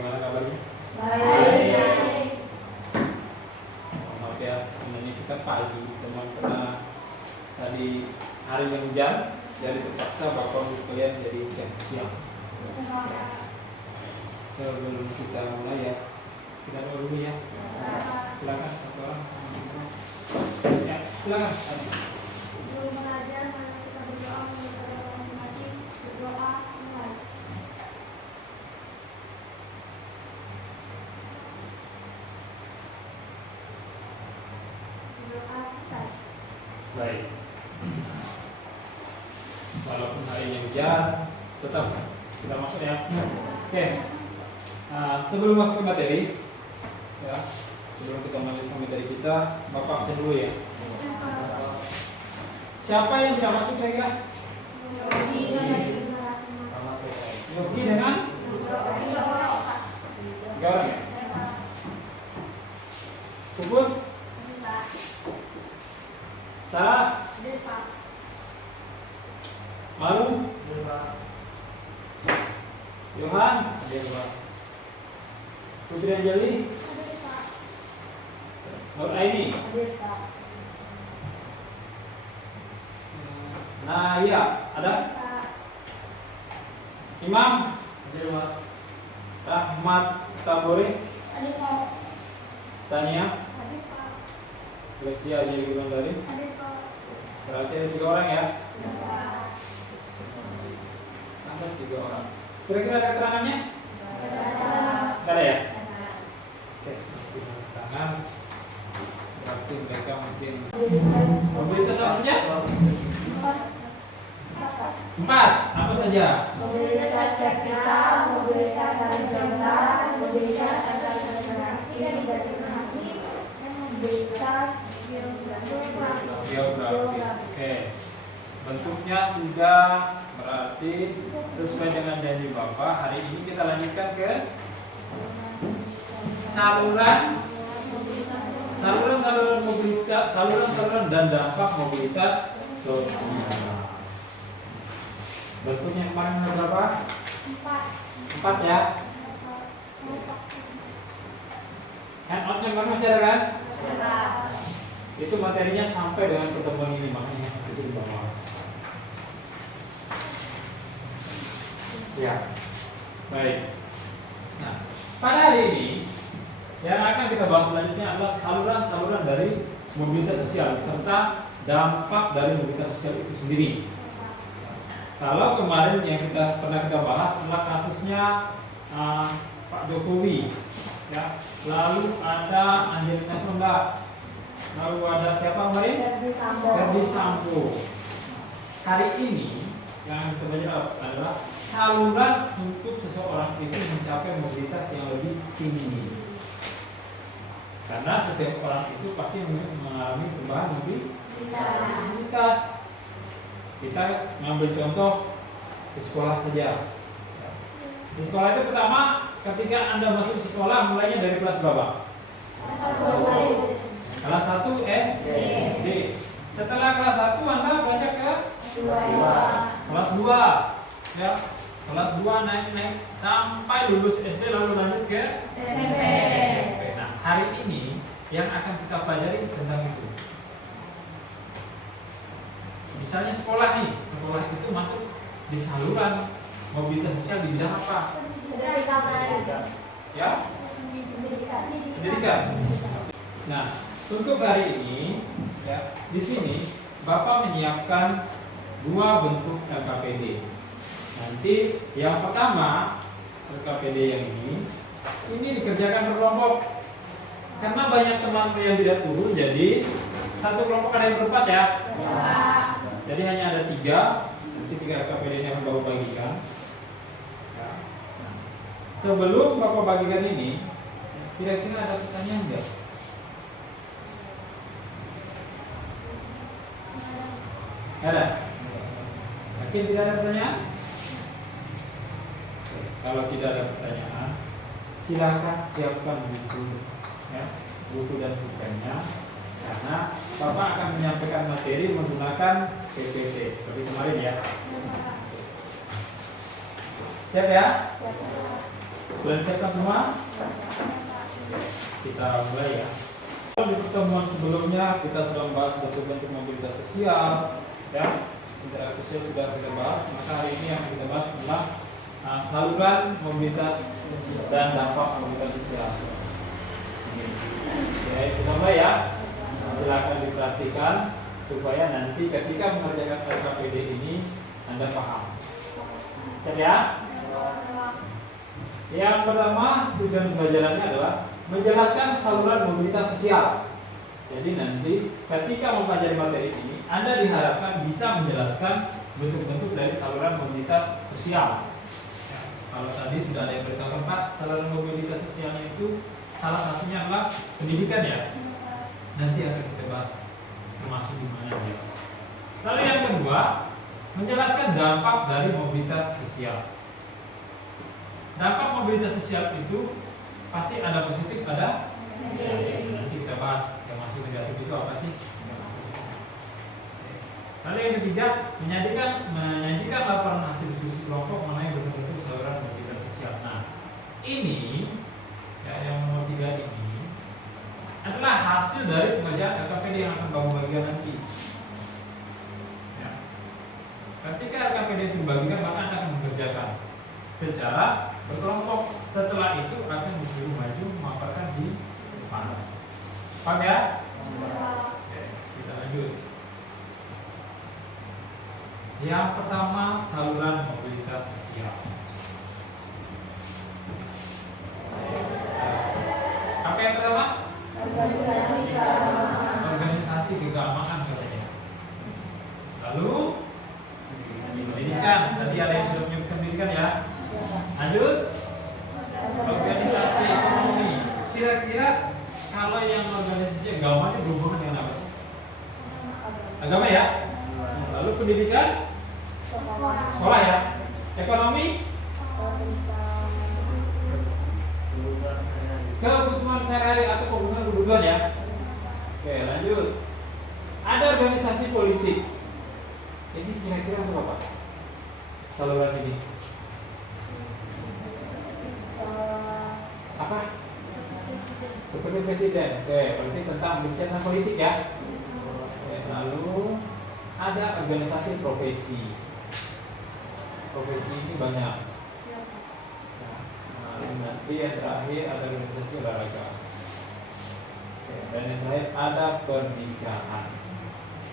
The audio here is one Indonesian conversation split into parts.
bagaimana kabarnya? Baik. Maaf ya, sebenarnya kita pagi teman karena tadi hari yang hujan, jadi terpaksa bapak ibu kalian jadi jam siang. Sebelum kita mulai ya, kita doa dulu ya. Silakan satu orang. Ya, silakan. Sebelum belajar, mari kita berdoa kepada masing-masing. Berdoa mulai. Berdoa selesai. Baik. Walaupun harinya hujan, tetap kita masuk ya. Oke. Sebelum masuk ke materi, ya, sebelum kita melanjutkan materi kita, Bapak absen dulu ya. Siapa yang tidak masuk kira-kira? Yogi dengan 3 orang ya? Puput? Sarah? Malu? Yohan? Putri Anjali? Nur Aini? Naya? Ada? Imam? Rahmat Tambore? Tania? Lesia jadi bilang tadi? Berarti ada 3 orang ya? Ada 3 orang. Kira-kira ada keterangannya? Tidak ada ya? Oke, tangan. Berarti mereka mungkin mobilitas apa saja? 4. Apa saja? Mobilitas vertikal, mobilitas horizontal, mobilitas antar generasi dan generasi, dan mobilitas Geografis. Oke. Bentuknya sudah, berarti sesuai dengan janji Bapak. Hari ini kita lanjutkan ke saluran mobilitas, saluran dan dampak mobilitas sosial. Bentuknya kemarin ada berapa? 4 ya. Handoutnya kemarin masih ada kan? Itu materinya sampai dengan pertemuan ini, makanya itu di bawah. Ya, baik. Nah, pada hari ini yang akan kita bahas selanjutnya adalah saluran-saluran dari mobilitas sosial serta dampak dari mobilitas sosial itu sendiri. Kalau kemarin yang pernah kita bahas adalah kasusnya Pak Jokowi, ya. Lalu ada Angelina Sondakh, lalu ada siapa kemarin? Ferdy Sambo. Hari ini yang kita belajar adalah saluran untuk seseorang itu mencapai mobilitas yang lebih tinggi. Karena setiap orang itu pasti mengalami perubahan mobilitas. Kita ngambil contoh di sekolah saja. Di sekolah itu pertama, ketika Anda masuk sekolah, mulainya dari kelas berapa? Kelas 1 SD. Setelah kelas 1 Anda baca ke kelas 2. Ya. Kelas 2 naik sampai lulus SD lalu lanjut ke SMP. Nah, hari ini yang akan kita pelajari tentang itu. Misalnya sekolah nih, sekolah itu masuk di saluran mobilitas sosial di bidang apa? Ya? Pendidikan. Nah, untuk hari ini, ya, di sini Bapak menyiapkan 2 bentuk LKPD. Nanti yang pertama LKPD yang ini dikerjakan berkelompok. Karena banyak teman yang tidak turun, jadi satu kelompok ada yang berempat ya. Jadi hanya ada 3, nanti 3 LKPD yang Bapak bagikan. Ya. Sebelum Bapak bagikan ini, kira-kira ada pertanyaan enggak? Ada? Yakin tidak ada pertanyaan? Oke, kalau tidak ada pertanyaan, silakan siapkan buku, ya, buku dan pulpennya. Karena Bapak akan menyampaikan materi menggunakan PPT seperti kemarin ya. Siap ya? Sudah siapkan semua? Kita mulai ya. Di pertemuan sebelumnya kita sudah membahas bentuk-bentuk mobilitas sosial, ya, interaksi sosial sudah kita bahas. Maka hari ini yang kita bahas adalah saluran mobilitas dan dampak mobilitas sosial. Oke, kita mulai ya. Silakan diperhatikan supaya nanti ketika mengerjakan LKPD ini Anda paham. Siap ya? Yang pertama, tujuan pembelajarannya adalah menjelaskan saluran mobilitas sosial. Jadi nanti ketika mempelajari materi ini, Anda diharapkan bisa menjelaskan bentuk-bentuk dari saluran mobilitas sosial. Ya, kalau tadi sudah ada yang beritahu Pak, saluran mobilitas sosialnya itu salah satunya adalah pendidikan ya. Nanti akan kita bahas termasuk di mana ya. Lalu yang kedua, menjelaskan dampak dari mobilitas sosial. Dampak mobilitas sosial itu pasti ada positif, ada negatif. Nanti kita bahas yang masuk negatif itu apa sih? Lalu yang ketiga, menyajikan laporan hasil diskusi kelompok mengenai bentuk-bentuk saluran mobilitas sosial. Nah, ini ya, yang nomor 3 ini adalah hasil dari pengerjaan LKPD yang akan kamu bagikan nanti. Ya. Ketika LKPD itu dibagikan, maka Anda akan mengerjakan secara berkelompok. Setelah itu akan disuruh maju memaparkan di depan. Paham ya? Oke, kita lanjut. Yang pertama, saluran mobilitas sosial. Apa yang pertama? Organisasi keagamaan katanya. Lalu pendidikan. Tadi ada yang sudah menyebutkan pendidikan ya. Lanjut. Organisasi ekonomi. Kira-kira kalau yang organisasi agama itu berhubungan dengan apa sih? Agama ya. Lalu pendidikan, sekolah ya. Ekonomi, kebutuhan sehari-hari atau kebutuhan ya. Oke, lanjut. Ada organisasi politik. Ini kira-kira berapa saluran ini? Apa? Seperti presiden. Oke, berarti tentang bicara politik ya. Oke, lalu ada organisasi profesi. Profesi ini banyak. Nah, nanti yang terakhir ada organisasi olahraga. Oke, dan yang terakhir ada pernikahan.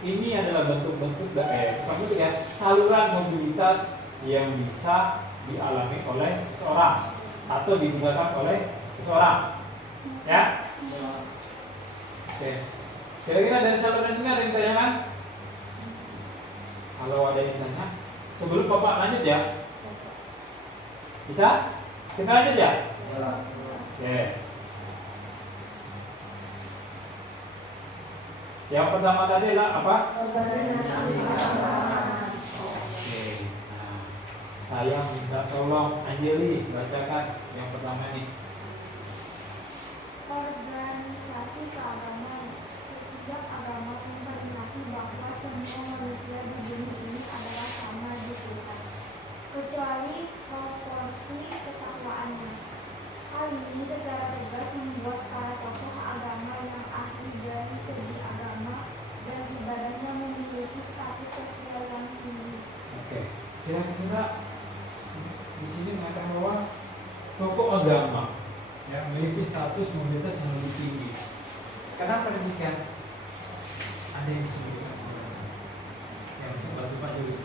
Ini adalah bentuk-bentuk saluran mobilitas yang bisa dialami oleh seseorang atau digunakan oleh seseorang. Ya. Oke. Kira-kira dari saluran ini ada yang tanyakan? Kalau ada yang tanya, sebelum Bapak lanjut ya. Bisa? Kita lanjut ya? Oke. Yang pertama tadi adalah apa? Oke. Nah, saya minta tolong Anjeli bacakan yang pertama nih. Organisasi keagamaan. Setiap agama memperingati bahwa semua manusia di bumi ini adalah sama di Tuhan, kecuali proporsi ketakwaannya. Hal ini secara tegas membuat para tokoh agama yang ahli dari segi agama dan ibadahnya memiliki status sosial yang tinggi. Oke, kira-kira di sini mengatakan bahwa tokoh agama ya memiliki status mobilitas yang lebih tinggi. Kenapa demikian? Ada yang disebutkan alasan. Yang bisa bantu Pak Juli.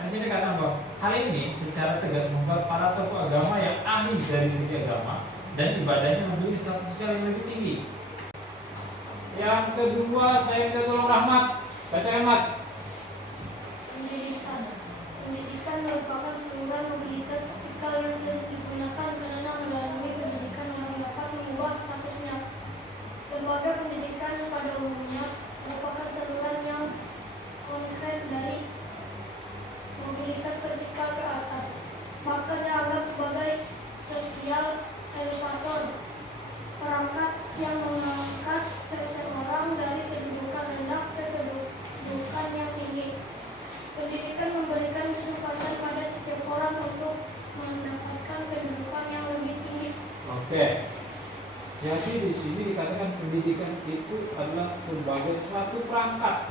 Di sini katakan bahwa hal ini secara tegas membuat para tokoh agama yang ahli dari segi agama dan ibadahnya memiliki status sosial yang lebih tinggi. Yang kedua, saya minta tolong Rahmat. Baca Rahmat. Pendidikan merupakan saluran mobilitas vertikal yang sering digunakan karena melalui pendidikan yang dapat meluas statusnya. Lembaga pendidikan pada umumnya merupakan saluran yang konkret dari mobilitas vertikal ke atas. Maka dianggap sebagai sosial elevator, perangkat yang mengangkat seseorang dari kedudukan rendah ke kedudukan yang tinggi. Pendidikan memberikan kesempatan pada setiap orang untuk mendapatkan Oke. Jadi di sini dikatakan pendidikan itu adalah sebagai suatu perangkat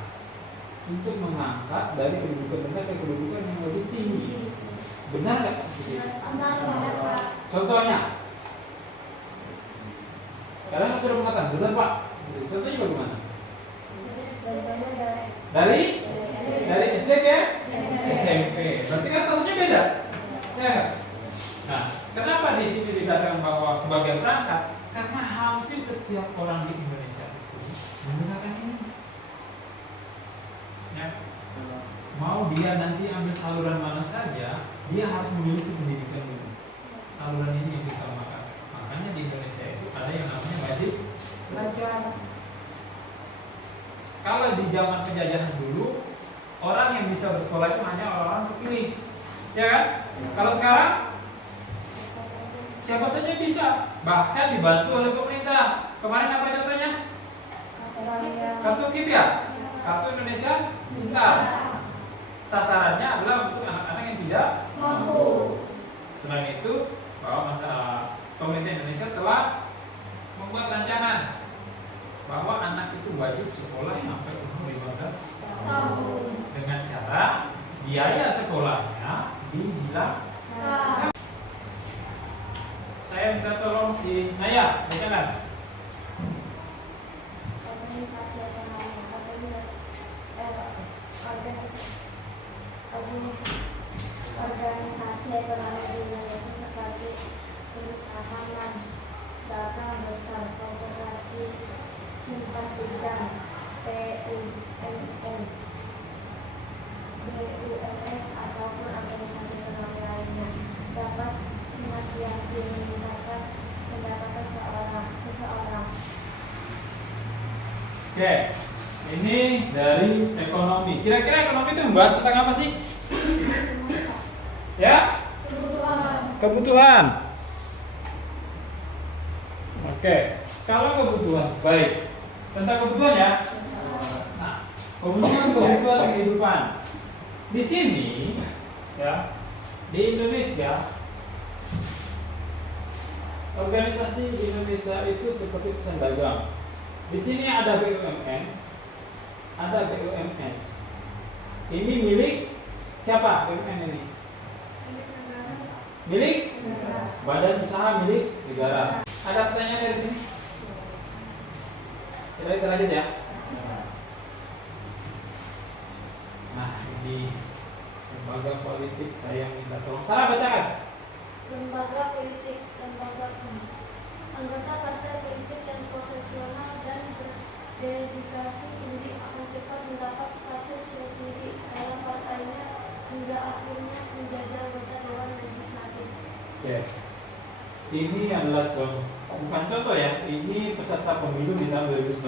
untuk mengangkat dari kedudukan rendah ke kedudukan yang lebih tinggi. Benar nggak seperti itu? Benar, Pak. Contohnya, kalian sudah mengatakan benar Pak. Contohnya bagaimana? Dari SD ke SMP. Berarti kan statusnya beda. Ya. Nah, kenapa di sini dikatakan bahwa sebagai perangkat? Karena hampir setiap orang di Indonesia itu menggunakan ini. Ya. Mau dia nanti ambil saluran mana saja, dia harus memiliki pendidikan dulu. Saluran ini yang diutamakan. Makanya di Indonesia itu ada yang namanya wajib belajar. Kalau di zaman penjajahan dulu, orang yang bisa bersekolah itu hanya orang-orang terpilih, ya kan? Kalau sekarang siapa saja bisa, bahkan dibantu oleh pemerintah. Kemarin apa contohnya? Kartu KIP ya? Kartu Indonesia Pintar. Sasarannya adalah untuk anak-anak yang tidak mampu. Selain itu, bahwa pemerintah Indonesia telah membuat rancangan bahwa anak itu wajib sekolah sampai umur 15 tahun dengan cara biaya sekolahnya dihilangkan. Saya minta tolong si Naya, bacakan. Organisasi ekonomi di Indonesia seperti perusahaan dagang besar, koperasi, simpan pinjam, PUMN, BUMS ataupun organisasi ekonomi lainnya dapat senantiasa meningkatkan pendapatan seseorang. Oke, ini dari ekonomi. Kira-kira ekonomi itu membahas tentang apa sih? Ya? Kebutuhan. Oke, kalau kebutuhan, baik. Tentang kebutuhan ya. Nah, kebutuhan kehidupan. Di sini, ya, di Indonesia, organisasi di Indonesia itu seperti perusahaan dagang. Di sini ada BUMN, ada BUMS. Ini milik siapa BUMN ini? Milik badan usaha milik negara. Ada pertanyaan dari sini? Kita lanjut ya. Nah, di lembaga politik saya minta tolong. Sarah bacakan. Lembaga politik, anggota partai politik yang profesional dan berdedikasi tinggi akan cepat mendapat status yang tinggi dalam partainya hingga akhirnya menjadi anggota Dewan Legislatif. Oke. Ini adalah bukan contoh ya. Ini peserta pemilu di tahun 2009.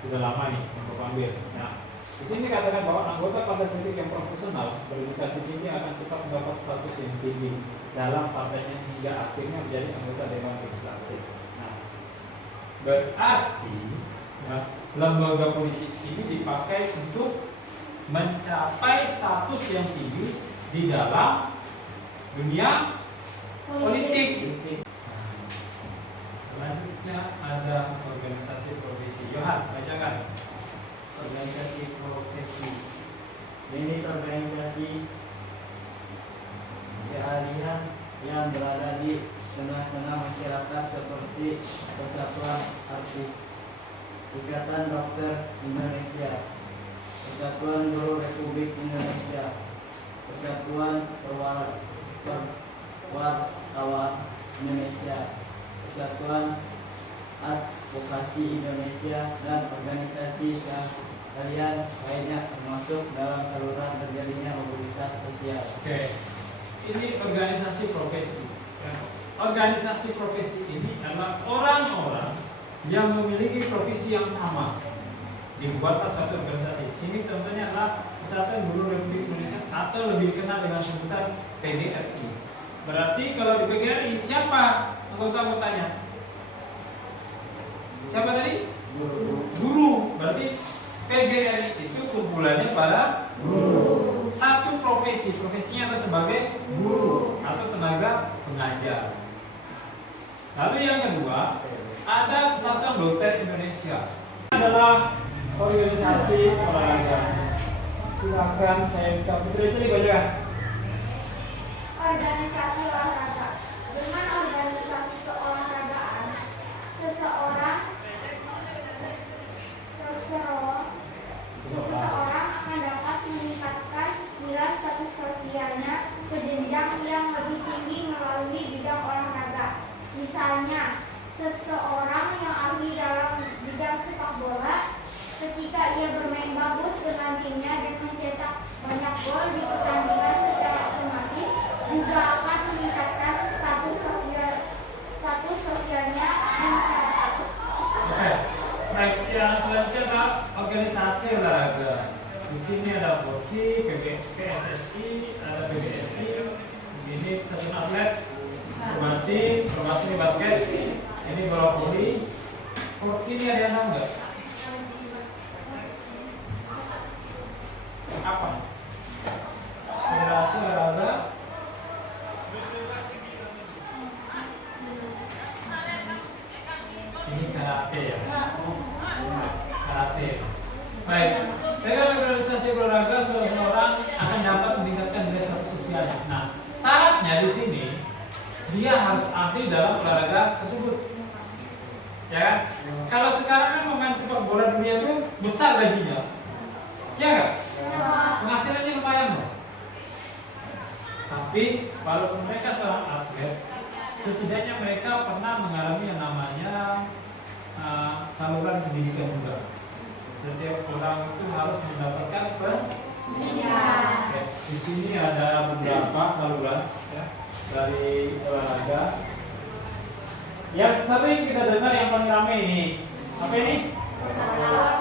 Sudah lama nih yang Bapak ambil. Nah, di sini katakan bahwa anggota partai politik yang profesional berdedikasi tinggi akan cepat mendapat status yang tinggi dalam partainya hingga akhirnya menjadi anggota Dewan Legislatif. Nah, berarti ya, lembaga politik ini dipakai untuk mencapai status yang tinggi di dalam dunia politik. Selanjutnya ada organisasi profesi. Yohan, bacakan. Organisasi profesi. Jenis organisasi keahlian yang berada di tengah-tengah masyarakat seperti Persatuan Artis, Ikatan Dokter Indonesia, Persatuan Guru Republik Indonesia, Persatuan Wartawan Indonesia, Persatuan Advokasi Indonesia, dan organisasi keahlian lainnya termasuk dalam saluran terjadinya mobilitas sosial. Oke, ini organisasi profesi. Organisasi profesi ini adalah orang-orang yang memiliki profesi yang sama. Dibuatlah suatu organisasi. Sini contohnya adalah Persatuan Guru Republik Indonesia atau lebih dikenal dengan sebutan PGRI. Berarti kalau di PGRI siapa anggota-anggotanya? Siapa tadi? Guru. Berarti PGRI itu kumpulannya para guru. Satu profesinya adalah sebagai guru atau tenaga pengajar. Lalu yang kedua, ada Persatuan Dokter Indonesia. Adalah organisasi olahraga. Silakan saya minta Putri itu dibacakan. Organisasi olahraga. Dengan organisasi keolahragaan, seseorang akan dapat meningkatkan nilai status sosialnya ke jenjang yang lebih tinggi melalui bidang olahraga. Misalnya, seseorang yang ahli dalam bidang sepak bola, ketika ia bermain bagus dengan timnya dan mencetak banyak gol di pertandingan, secara otomatis juga akan meningkatkan status sosialnya di masyarakat. Oke. Baik, yang selanjutnya adalah organisasi olahraga. Di sini ada POSI, PSSI, ada PBSI, ini Persatuan Atlet, Formasi basket, ini bola voli. Hoki ini ada yang tahu nggak? Apa? Federasi olahraga. Ini karate ya. Karate. Baik. Dengan organisasi olahraga, seseorang akan dapat meningkatkan nilai status sosialnya. Nah, syaratnya di sini dia harus ahli dalam olahraga tersebut. Ya kan? Kalau sekarang kan pemain sepak bola dunia itu besar gajinya. Ya kan? Penghasilannya lumayan loh. Tapi walaupun mereka seorang atlet, setidaknya mereka pernah mengalami yang namanya saluran pendidikan juga. Setiap orang itu harus mendapatkan pendidikan. Ya, di sini ada beberapa saluran ya, dari olahraga. Yang sering kita dengar yang paling ramai ini, apa ini?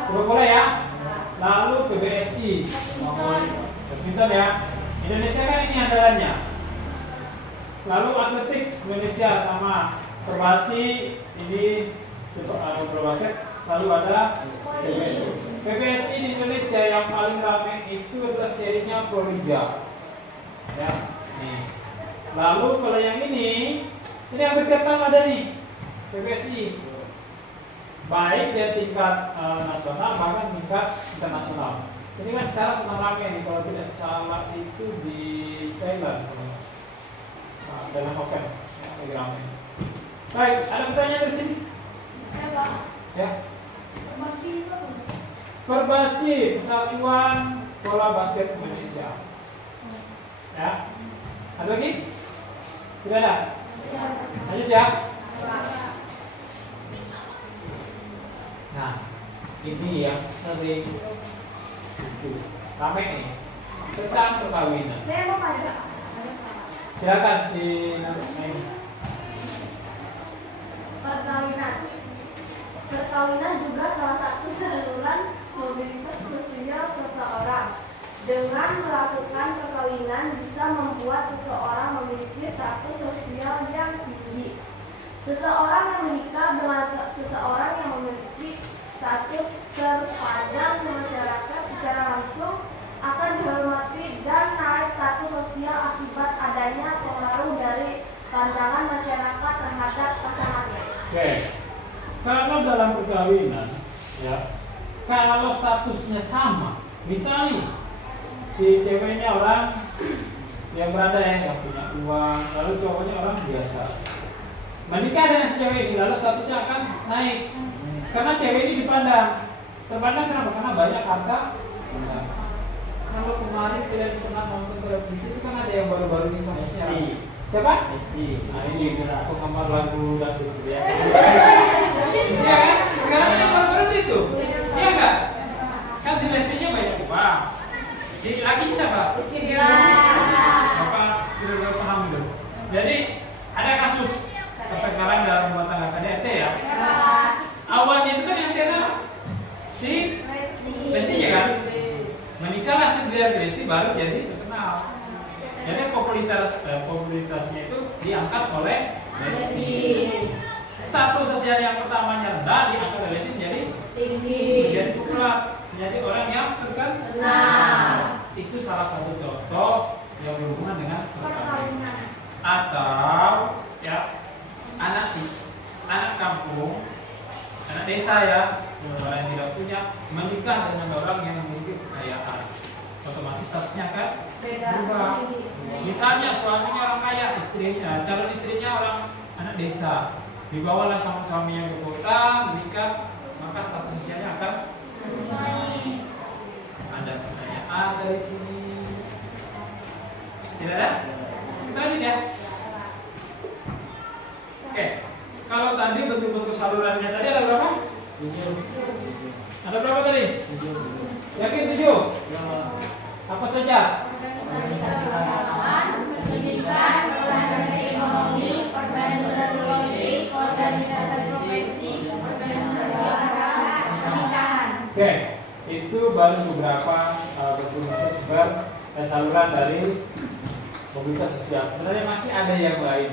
Sepak bola ya. Lalu PBSI, badminton ya. Indonesia kan ini andalannya. Lalu atletik Indonesia sama Perbasi ini basket. Lalu ada PBSI. PBSI di Indonesia yang paling ramai itu adalah serinya Proliga. Ya, nih. Lalu kalau yang ini yang berkaitan ada nih PBSI. Baik dia tingkat nasional bahkan tingkat internasional. Ini kan sekarang sedang ramai nih, kalau tidak salah itu di Thailand. Dalam Open ya, lagi ramai. Baik, ada pertanyaan di sini? Ya. Perbasi, Persatuan Bola Basket Indonesia. Ya. Ada lagi? Tidak ada? Lanjut ya. Nah, ini yang sering rame nih tentang perkawinan. Saya mau tanya. Silakan si Naim. Perkawinan juga salah satu saluran mobilitas sosial seseorang. Dengan melakukan perkawinan bisa membuat seseorang memiliki status sosial yang tinggi. Seseorang yang menikah dengan seseorang yang memiliki status terpandang di masyarakat secara langsung akan dihormati dan naik status sosial akibat adanya pengaruh dari pandangan masyarakat terhadap pasangannya. Oke. Kalau dalam perkawinan, ya, kalau statusnya sama, misalnya si ceweknya orang yang berada ya, yang punya uang, lalu cowoknya orang biasa. Menikah dengan si cewek ini, lalu statusnya akan naik. Karena cewek ini terpandang kenapa? Karena banyak harta. Kalau kemarin kalian pernah nonton televisi itu kan ada yang baru-baru nikah. Siapa? Nah ini aku ngamar lagu dan ya. Iya kan? Sekarang yang baru-baru itu, iya nggak? Kan si Lestinya banyak uang. Si laki siapa? Bapak tidak paham itu. Jadi ada kasus pertengkaran dalam rumah tangga KDRT ya. Awalnya itu kan yang kena si Lestinya kan. Menikahlah si Lesti baru jadi terkenal. Jadi popularitasnya itu diangkat oleh Lesti. Status sosial yang pertamanya rendah diangkat oleh Lesti menjadi tinggi, menjadi populer, menjadi orang yang terkenal. Itu salah satu contoh yang berhubungan dengan perkawinan. Atau ya anak kampung, anak desa ya, orang yang tidak punya, menikah dengan orang yang memiliki kekayaan, otomatis statusnya kan berubah. Misalnya suaminya orang kaya, istrinya, calon istrinya orang anak desa, dibawalah sama suaminya ke kota, menikah, maka status sosialnya akan naik. ada pertanyaan dari sini. Tidak ada? Kita lanjut ya. Oke, kalau tadi bentuk-bentuk salurannya tadi ada berapa? 7. Ada berapa tadi? 7. Yakin 7? Ya. Apa saja? Organisasi keagamaan, pendidikan, organisasi ekonomi, organisasi politik, organisasi profesi, organisasi olahraga, pernikahan. Oke, itu baru beberapa bentuk-bentuk saluran dari mobilitas sosial. Sebenarnya masih ada yang lain,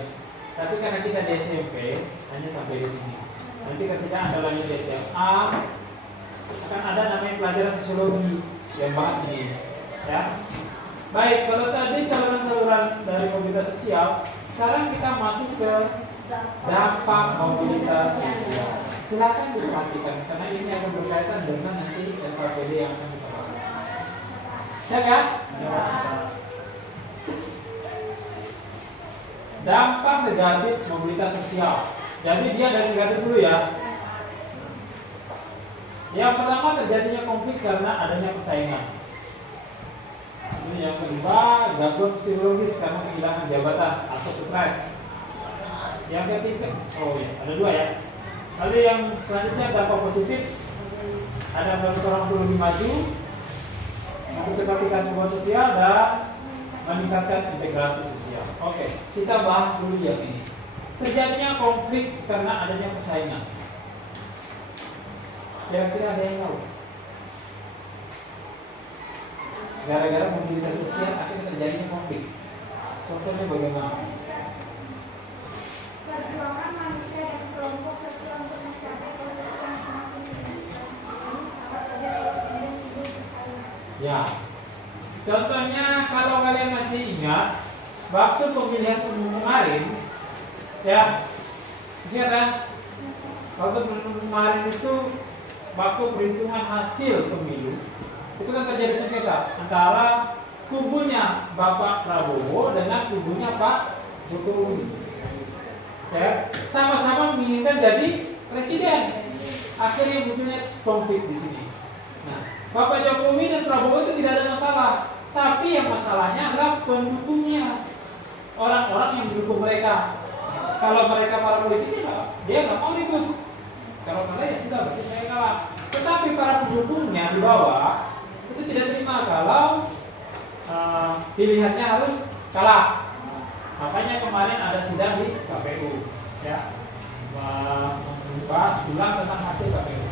tapi karena kita di SMP hanya sampai di sini. Nanti ketika Anda lanjut di SMA akan ada namanya pelajaran sosiologi yang bahas ini, ya. Baik, kalau tadi saluran-saluran dari mobilitas sosial, sekarang kita masuk ke dampak mobilitas sosial. Silakan diperhatikan karena ini akan berkaitan dengan nanti LKPD yang akan kita bahas. Ya kan? Dampak negatif mobilitas sosial. Jadi dia dari negatif dulu ya. Yang pertama terjadinya konflik karena adanya persaingan. Ini yang kedua gangguan psikologis karena kehilangan jabatan atau stres. Yang ketiga, oh ya, ada dua ya. Lalu yang selanjutnya dampak positif, ada seorang perlu lebih maju, meningkatkan hubungan sosial dan meningkatkan integrasi sosial. Oke, kita bahas dulu yang ini. Terjadinya konflik karena adanya persaingan. Kira-kira ada yang tahu? Gara-gara mobilitas sosial akhirnya terjadinya konflik. Contohnya bagaimana? Perjuangan manusia dan kelompok sosial untuk mencapai proses yang semakin tinggi dan sangat ada kemudian hidup bersaing. Ya. Contohnya kalau kalian masih ingat waktu pemilihan umum kemarin, ya, ingat kan? Waktu pemilihan kemarin itu waktu perhitungan hasil pemilu itu kan terjadi sengketa antara kubunya Bapak Prabowo dengan kubunya Pak Jokowi. Ya, sama-sama menginginkan jadi presiden. Akhirnya munculnya konflik di sini. Nah, Bapak Jokowi dan Prabowo itu tidak ada masalah, tapi yang masalahnya adalah pendukungnya, orang-orang yang mendukung mereka. Kalau mereka para politiknya, dia nggak mau ribut. Kalau kalah ya sudah, berarti saya kalah. Tetapi para pendukungnya di bawah itu tidak terima kalau pilihannya harus kalah. Makanya kemarin ada sidang di KPU, ya, membahas ulang tentang hasil KPU.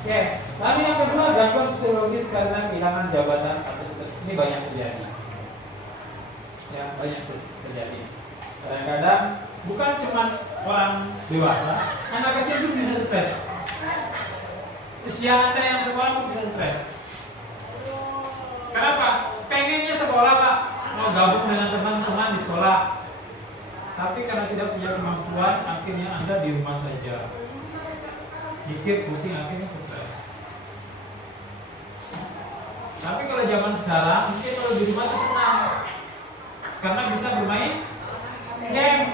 Oke, lalu yang kedua gangguan psikologis karena kehilangan jabatan atau stres. Ini banyak terjadi, ya, banyak terjadi. Kadang-kadang bukan cuma orang dewasa, anak kecil pun bisa stres. Usia Anda yang sekolah pun bisa stres. Kenapa? Pengennya sekolah Pak, mau gabung dengan teman-teman di sekolah, tapi karena tidak punya kemampuan, akhirnya Anda di rumah saja. Mikir pusing, akhirnya stres. Tapi kalau zaman sekarang, mungkin kalau di rumah itu senang, karena bisa bermain game.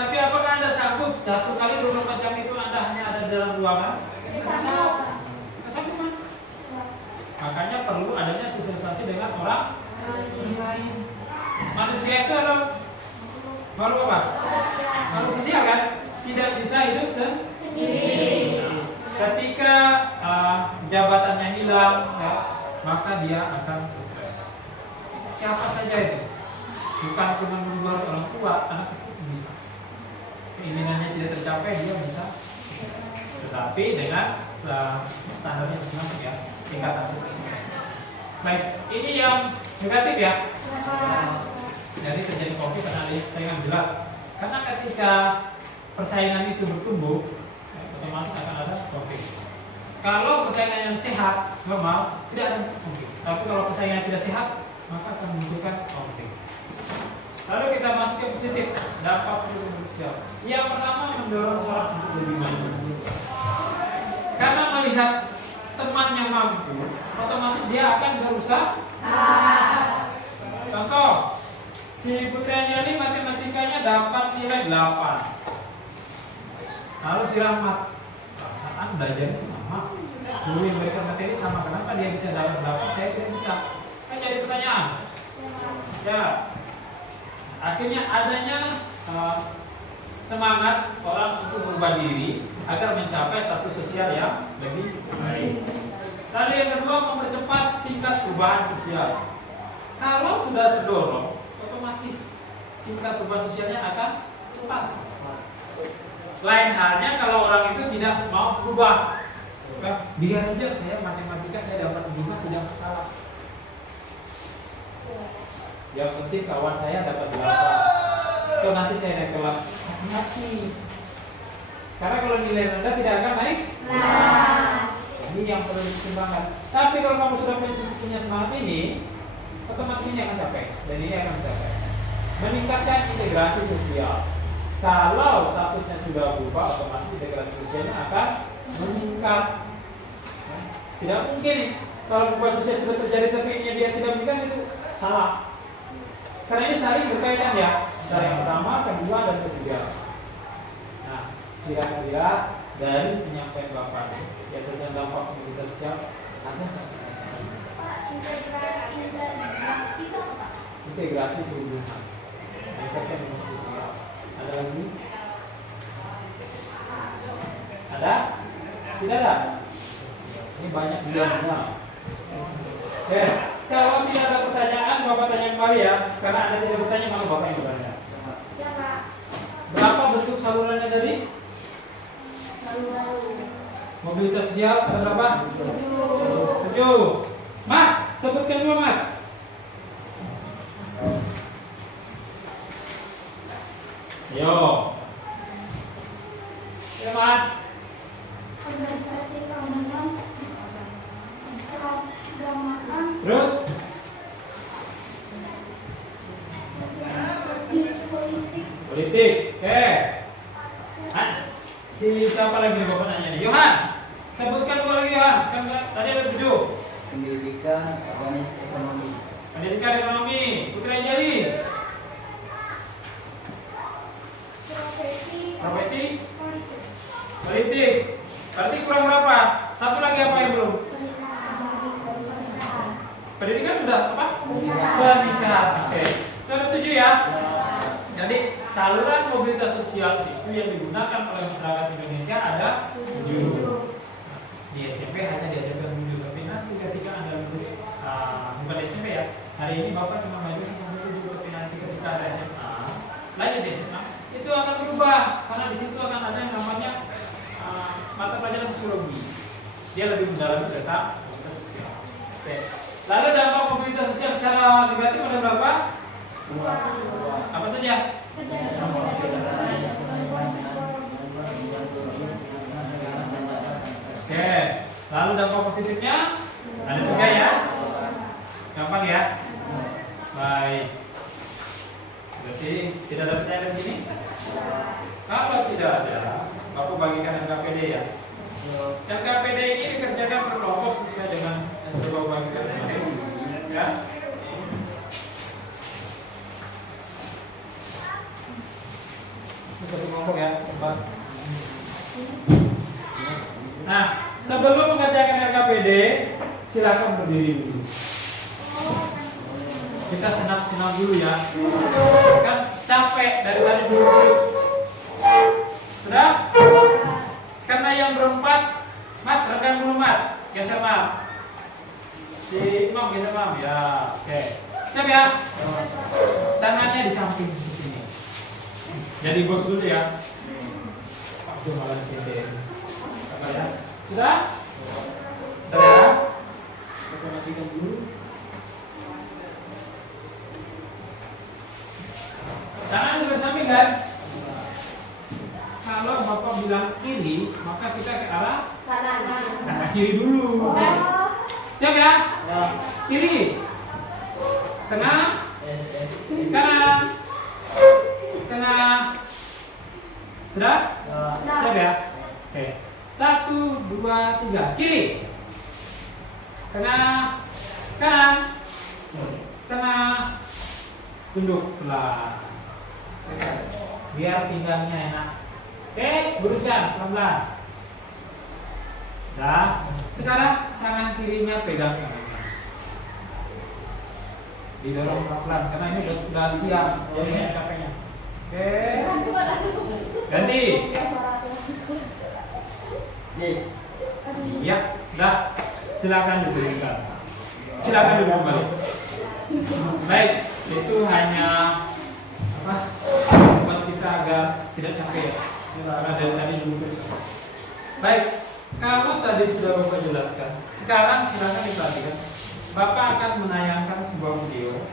Tapi apakah Anda sanggup 1 kali 24 jam itu Anda hanya ada di dalam ruangan? Sanggup kan? Makanya perlu adanya sosialisasi dengan orang lain. Manusia itu adalah makhluk apa? Makhluk sosial kan? Tidak bisa hidup sendiri. Ketika jabatannya hilang, ya, maka dia akan stres. Siapa saja itu? Bukan cuma merubah orang tua, anak itu bisa. Keinginannya tidak tercapai, dia bisa. Tetapi dengan standarnya masing-masing, ya, tingkatan stresnya. Baik, ini yang negatif ya. Jadi terjadi konflik karena ada persaingan jelas. Karena ketika persaingan itu bertumbuh, ya, otomatis akan ada konflik. Kalau persaingan yang sehat, normal, tidak ada konflik. Tapi kalau persaingan tidak sehat, maka akan menimbulkan konflik. Lalu kita masuk ke positif, dampak hubungan sosial. Yang pertama mendorong seorang untuk lebih maju. Karena melihat temannya mampu, otomatis dia akan berusaha. Contoh, si Putri Anjali matematikanya dapat nilai 8. Lalu si Rahmat, perasaan belajarnya sama. Dulu yang mereka materi sama, kenapa dia bisa dapat 8, saya tidak bisa? Kan jadi pertanyaan. Ya, akhirnya adanya semangat orang untuk berubah diri agar mencapai status sosial yang lebih baik. Lalu yang kedua, mempercepat tingkat perubahan sosial. Kalau sudah terdorong, otomatis tingkat perubahan sosialnya akan cepat. Lain halnya kalau orang itu tidak mau berubah, biar aja saya matematika saya dapat 5 tidak masalah. Yang penting kawan saya dapat 8. Kalau nanti saya naik kelas, hati-hati. Karena kalau nilai rendah tidak akan naik. Ini yang perlu dipertimbangkan. Tapi kalau kamu sudah punya semangat ini, otomatis ini akan capai. Dan ini akan mencapai. Meningkatkan integrasi sosial. Kalau statusnya sudah berubah, otomatis integrasi sosialnya akan meningkat. Tidak mungkin kalau perubahan sosial sudah terjadi tapi dia tidak meningkat, itu salah. Karena ini saling berkaitan ya. Cara yang pertama, kedua, dan ketiga. Nah, kira-kira dari penyampaian Bapak ya tentang dampak komunitas sosial ada Integrasi itu apa? integrasi perhubungan. Meningkatkan komunitas sosial. Ada lagi? Ada? Tidak ada? Ini banyak bilangnya. Oke, kalau tidak ada pertanyaan, Bapak tanya kembali ya. Karena ada tidak bertanya, malah Bapak yang bertanya. Ya Pak. Berapa bentuk salurannya tadi? Mobilitas sosial ada berapa? 7. Mat, sebutkan dulu Mat. Yo. Ya Mat. Organisasi keamanan, keagamaan, Terus? organisasi politik, Politik. Oke. Si siapa lagi Bapak nanya nih? Yohan. Sebutkan dulu lagi Yohan. Kan tadi ada 7. Pendidikan, organisasi ekonomi. Pendidikan ekonomi. Putri Anjali. profesi, Profesi. politik, Politik. Berarti kurang berapa? Satu lagi apa yang belum? Pendidikan sudah apa? Pendidikan. Oke. Itu ada 7 ya. Jadi saluran mobilitas sosial itu yang digunakan oleh masyarakat Indonesia ada 7. Di SMP hanya diajarkan 7, tapi nanti ketika Anda lulus bukan SMP ya. Hari ini Bapak cuma ngajarin sampai 7, tapi nanti ketika ada SMA, lanjut di SMA, itu akan berubah karena di situ akan ada yang namanya mata pelajaran sosiologi. Dia lebih mendalami tentang mobilitas sosial. Oke. Lalu dampak mobilitas sosial secara negatif ada berapa? Apa saja? Oke. Lalu dampak positifnya ada 3 ya. Gampang ya. Baik. Berarti tidak ada pertanyaan di sini? Kalau tidak ada, Bapak bagikan NKPD ya. NKPD ini dikerjakan per kelompok sesuai dengan yang sudah Bapak bagikan kemarin. Ya. Satu kelompok ya, Pak. Nah, sebelum mengerjakan NKPD, silakan berdiri dulu. Kita senam-senam dulu ya. Kan capek dari tadi dulu. Sudah? Karena yang berempat, Mat, rekan dulu Mat. Geser Mat. Si Imam geser Imam ya. Oke. Siap ya? Tangannya di samping di sini. Jadi bos dulu ya. Aku malah di sini. Apa ya? Sudah? Sudah ya? Kita matikan dulu. Tangan bersamping kan? Kalau Bapak bilang kiri, maka kita ke arah kanan kiri dulu. Siap ya? Kiri. Tengah. Kanan. Sudah? Sudah. Siap ya? Oke. 1, 2, 3. Kiri. Tengah. Kanan. Tengah. Tunduk pelan. Biar pinggangnya enak. Oke, luruskan pelan-pelan. Nah, sekarang tangan kirinya pegang tangan kanan. Didorong pelan-pelan karena ini sudah siap jadinya capeknya. Oke. Ganti. Ya, dah. Silakan dudukkan. Silakan duduk kembali. Baik, itu hanya apa? Buat kita agar tidak capek ya. Karena dari tadi duduk. Baik, kalau tadi sudah Bapak jelaskan, sekarang silakan diperhatikan. Bapak akan menayangkan sebuah video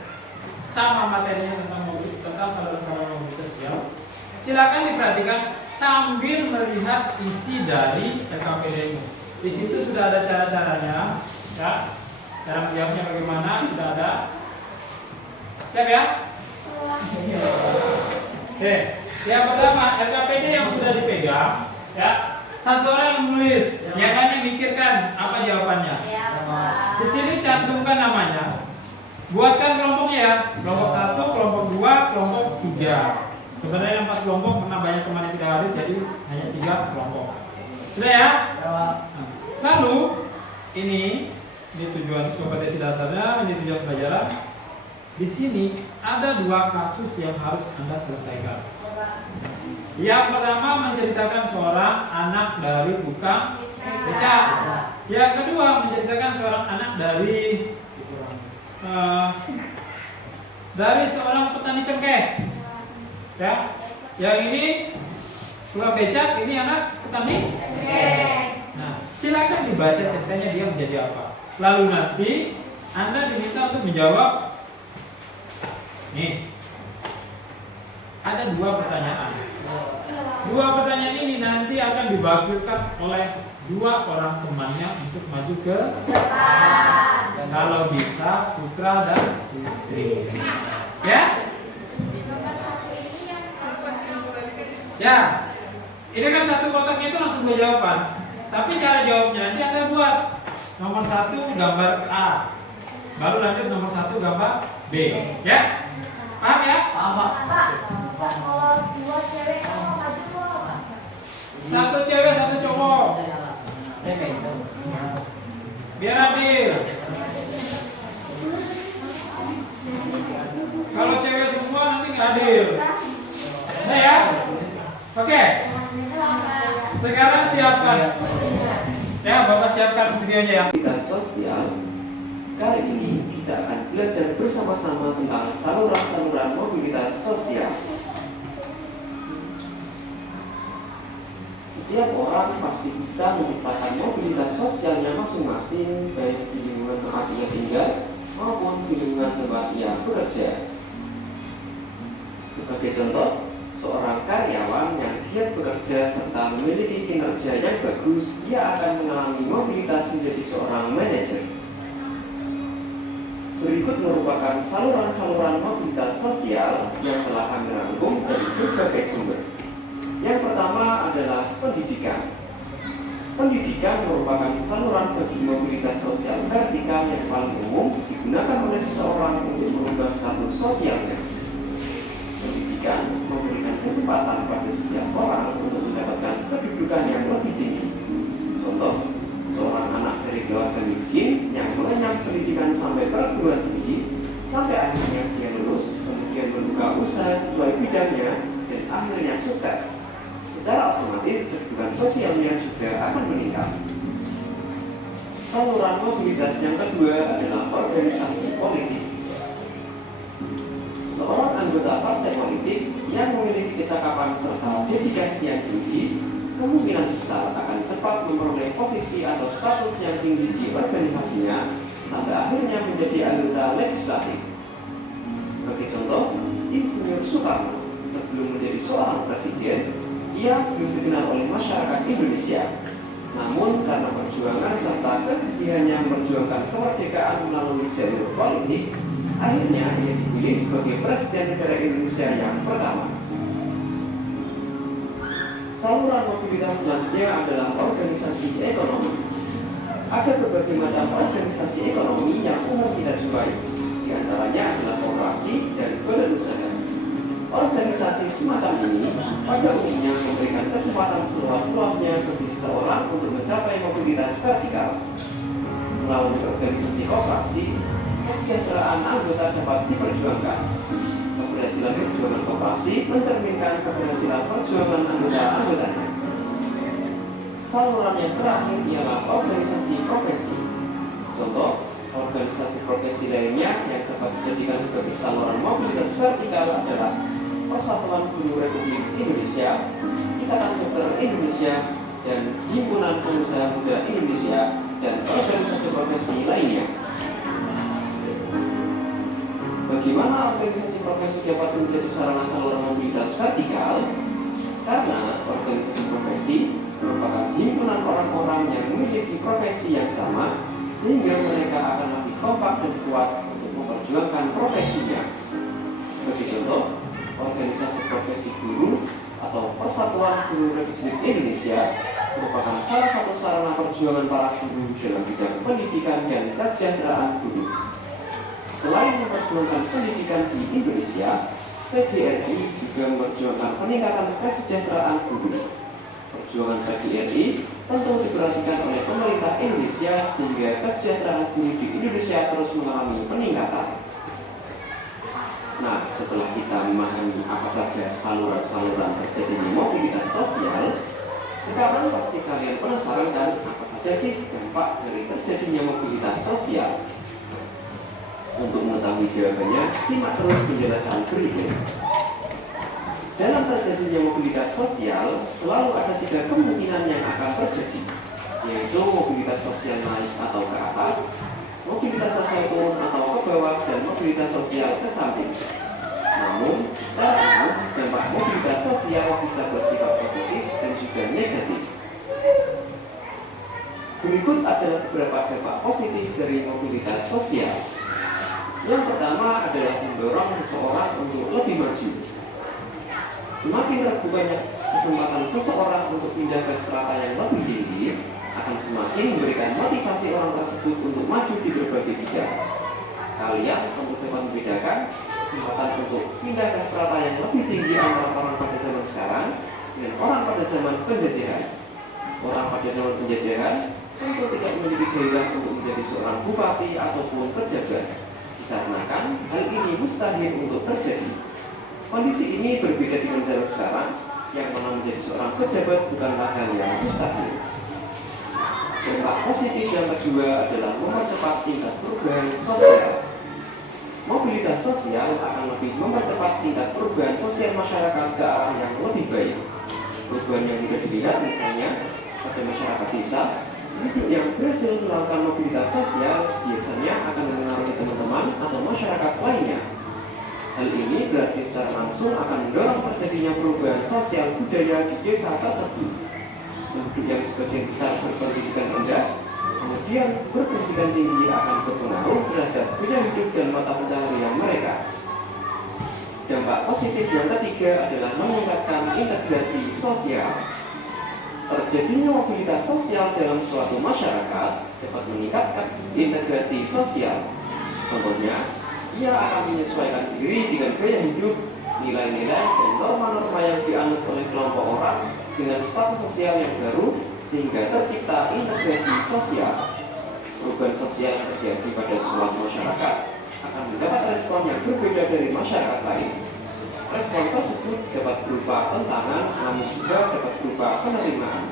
sama materinya tentang saluran-saluran mobilitas sosial. Silakan diperhatikan sambil melihat isi dari LKPD-mu. Di situ sudah ada cara-caranya, ya. Cara menjawabnya bagaimana sudah ada. Siap ya? Oke. Yang pertama LKPD yang sudah dipegang, ya. Satu orang yang menulis, yang lain mikirkan apa jawabannya. Di sini cantumkan namanya. Buatkan kelompoknya ya. Kelompok 1, kelompok 2, kelompok 3. Sebenarnya 4 kelompok karena banyak teman yang tidak hadir, jadi hanya 3 kelompok. Sudah ya? Lalu ini tujuan kompetensi dasarnya, ini tujuan pelajaran. Di sini ada 2 kasus yang harus Anda selesaikan. Yang pertama menceritakan seorang anak dari tukang becak. Yang kedua menceritakan seorang anak dari seorang petani cengkeh. Ya, yang ini tukang becak, ini anak petani cengkeh. Nah, silakan dibaca ceritanya dia menjadi apa. Lalu nanti Anda diminta untuk menjawab. Nih, ada 2 pertanyaan. 2 pertanyaan ini nanti akan dibagikan oleh 2 orang temannya untuk maju ke depan. Kalau bisa putra dan putri. Ya? Ya. Ini kan satu kotaknya itu langsung 2 jawaban. Tapi cara jawabnya nanti Anda buat. Nomor 1 gambar A. Baru lanjut nomor 1 gambar B. Ya? Paham ya? Paham. Kalau 2 cewek kalau maju mau apa? 1 cewek 1 cowok. Biar adil. Kalau cewek semua nanti nggak adil. Nah ya? Oke. Sekarang siapkan. Ya, Bapak siapkan videonya ya. Mobilitas sosial. Kali ini kita akan belajar bersama-sama tentang saluran-saluran mobilitas sosial. Setiap orang pasti bisa menciptakan mobilitas sosialnya masing-masing, baik di lingkungan tempat ia tinggal maupun di lingkungan tempat ia bekerja. Sebagai contoh, seorang karyawan yang giat bekerja serta memiliki kinerja yang bagus, ia akan mengalami mobilitas menjadi seorang manajer. Berikut merupakan saluran-saluran mobilitas sosial yang telah kami rangkum dari berbagai sumber. Yang pertama adalah pendidikan. Pendidikan merupakan saluran bagi mobilitas sosial vertikal yang paling umum digunakan oleh seseorang untuk merubah status sosialnya. Pendidikan memberikan kesempatan pada setiap orang untuk mendapatkan kedudukan yang lebih tinggi. Contoh, seorang anak dari keluarga miskin yang mengenyam pendidikan sampai perguruan tinggi, sampai akhirnya dia lulus, kemudian membuka usaha sesuai bidangnya, dan akhirnya sukses. Secara otomatis kedudukan sosialnya juga akan meningkat. Saluran mobilitas yang kedua adalah organisasi politik. Seorang anggota partai politik yang memiliki kecakapan serta dedikasi yang tinggi kemungkinan besar akan cepat memperoleh posisi atau status yang tinggi di organisasinya sampai akhirnya menjadi anggota legislatif. Sebagai contoh, Insinyur Soekarno sebelum menjadi seorang presiden, ia belum dikenal oleh masyarakat Indonesia. Namun karena perjuangan serta kegigihannya memperjuangkan kemerdekaan melalui jalur politik, akhirnya ia dipilih sebagai Presiden Negara Indonesia yang pertama. mobilitas selanjutnya adalah organisasi ekonomi. Ada berbagai macam organisasi ekonomi yang umum kita jumpai. Di antaranya adalah koperasi dan badan usaha. Organisasi semacam ini pada umumnya memberikan kesempatan seluas-luasnya bagi seseorang untuk mencapai mobilitas vertikal. Melalui organisasi koperasi, kesejahteraan anggota dapat diperjuangkan. Keberhasilan perjuangan koperasi mencerminkan keberhasilan perjuangan anggota-anggotanya. Saluran yang terakhir ialah organisasi profesi. Contoh, organisasi profesi lainnya yang dapat dijadikan sebagai saluran mobilitas vertikal adalah Persatuan Guru Republik Indonesia, Ikatan Dokter Indonesia, dan Himpunan Pengusaha Muda Indonesia, dan organisasi profesi lainnya. Bagaimana organisasi profesi dapat menjadi sarana saluran mobilitas vertikal? Karena organisasi profesi merupakan himpunan orang-orang yang memiliki profesi yang sama, sehingga mereka akan lebih kompak dan kuat untuk memperjuangkan profesinya. Sebagai contoh, organisasi profesi guru atau Persatuan Guru Republik Indonesia merupakan salah satu sarana perjuangan para guru dalam bidang pendidikan dan kesejahteraan guru. Selain memperjuangkan pendidikan di Indonesia, PGRI juga memperjuangkan peningkatan kesejahteraan guru. Perjuangan PGRI tentu diperhatikan oleh pemerintah Indonesia sehingga kesejahteraan guru di Indonesia terus mengalami peningkatan. Nah, setelah kita memahami apa saja saluran-saluran terjadinya mobilitas sosial, sekarang pasti kalian penasaran kan apa saja sih dampak dari terjadinya mobilitas sosial? Untuk mengetahui jawabannya, simak terus penjelasan berikut. Dalam terjadinya mobilitas sosial, selalu ada 3 kemungkinan yang akan terjadi, yaitu mobilitas sosial naik atau ke atas, mobilitas sosial turun atau ke bawah, dan mobilitas sosial ke samping. Namun, secara umum, dampak mobilitas sosial bisa bersifat positif dan juga negatif. Berikut adalah beberapa dampak positif dari mobilitas sosial. Yang pertama adalah mendorong seseorang untuk lebih maju. Semakin terbukanya kesempatan seseorang untuk pindah ke strata yang lebih tinggi, akan semakin memberikan motivasi orang tersebut untuk maju di berbagai bidang. Kalian tentu dapat membedakan kesempatan untuk pindah ke strata yang lebih tinggi antara orang pada zaman sekarang dengan orang pada zaman penjajahan. Orang pada zaman penjajahan tentu tidak memiliki gairah untuk menjadi seorang bupati ataupun pejabat, dikarenakan hal ini mustahil untuk terjadi. Kondisi ini berbeda dengan zaman sekarang, yang mana menjadi seorang pejabat bukanlah hal yang mustahil. Dampak positif yang kedua adalah mempercepat tingkat perubahan sosial. Mobilitas sosial akan lebih mempercepat tingkat perubahan sosial masyarakat ke arah yang lebih baik. Perubahan yang tidak dilihat misalnya pada masyarakat desa, penduduk yang berhasil melakukan mobilitas sosial biasanya akan mengaruhi teman-teman atau masyarakat lainnya. Hal ini berarti secara langsung akan mendorong terjadinya perubahan sosial budaya di desa tersebut. Penduduk yang sebagian besar berpendidikan rendah, kemudian berpendidikan tinggi akan berpengaruh terhadap gaya hidup dan mata pencaharian mereka. Dampak positif yang ketiga adalah meningkatkan integrasi sosial. Terjadinya mobilitas sosial dalam suatu masyarakat dapat meningkatkan integrasi sosial. Contohnya, ia akan menyesuaikan diri dengan gaya hidup, nilai-nilai, dan norma-norma yang dianut oleh kelompok orang dengan status sosial yang baru, sehingga tercipta integrasi sosial. Perubahan sosial yang terjadi pada suatu masyarakat akan mendapat respon yang berbeda dari masyarakat lain. Respon tersebut dapat berupa tentangan, namun juga dapat berupa penerimaan.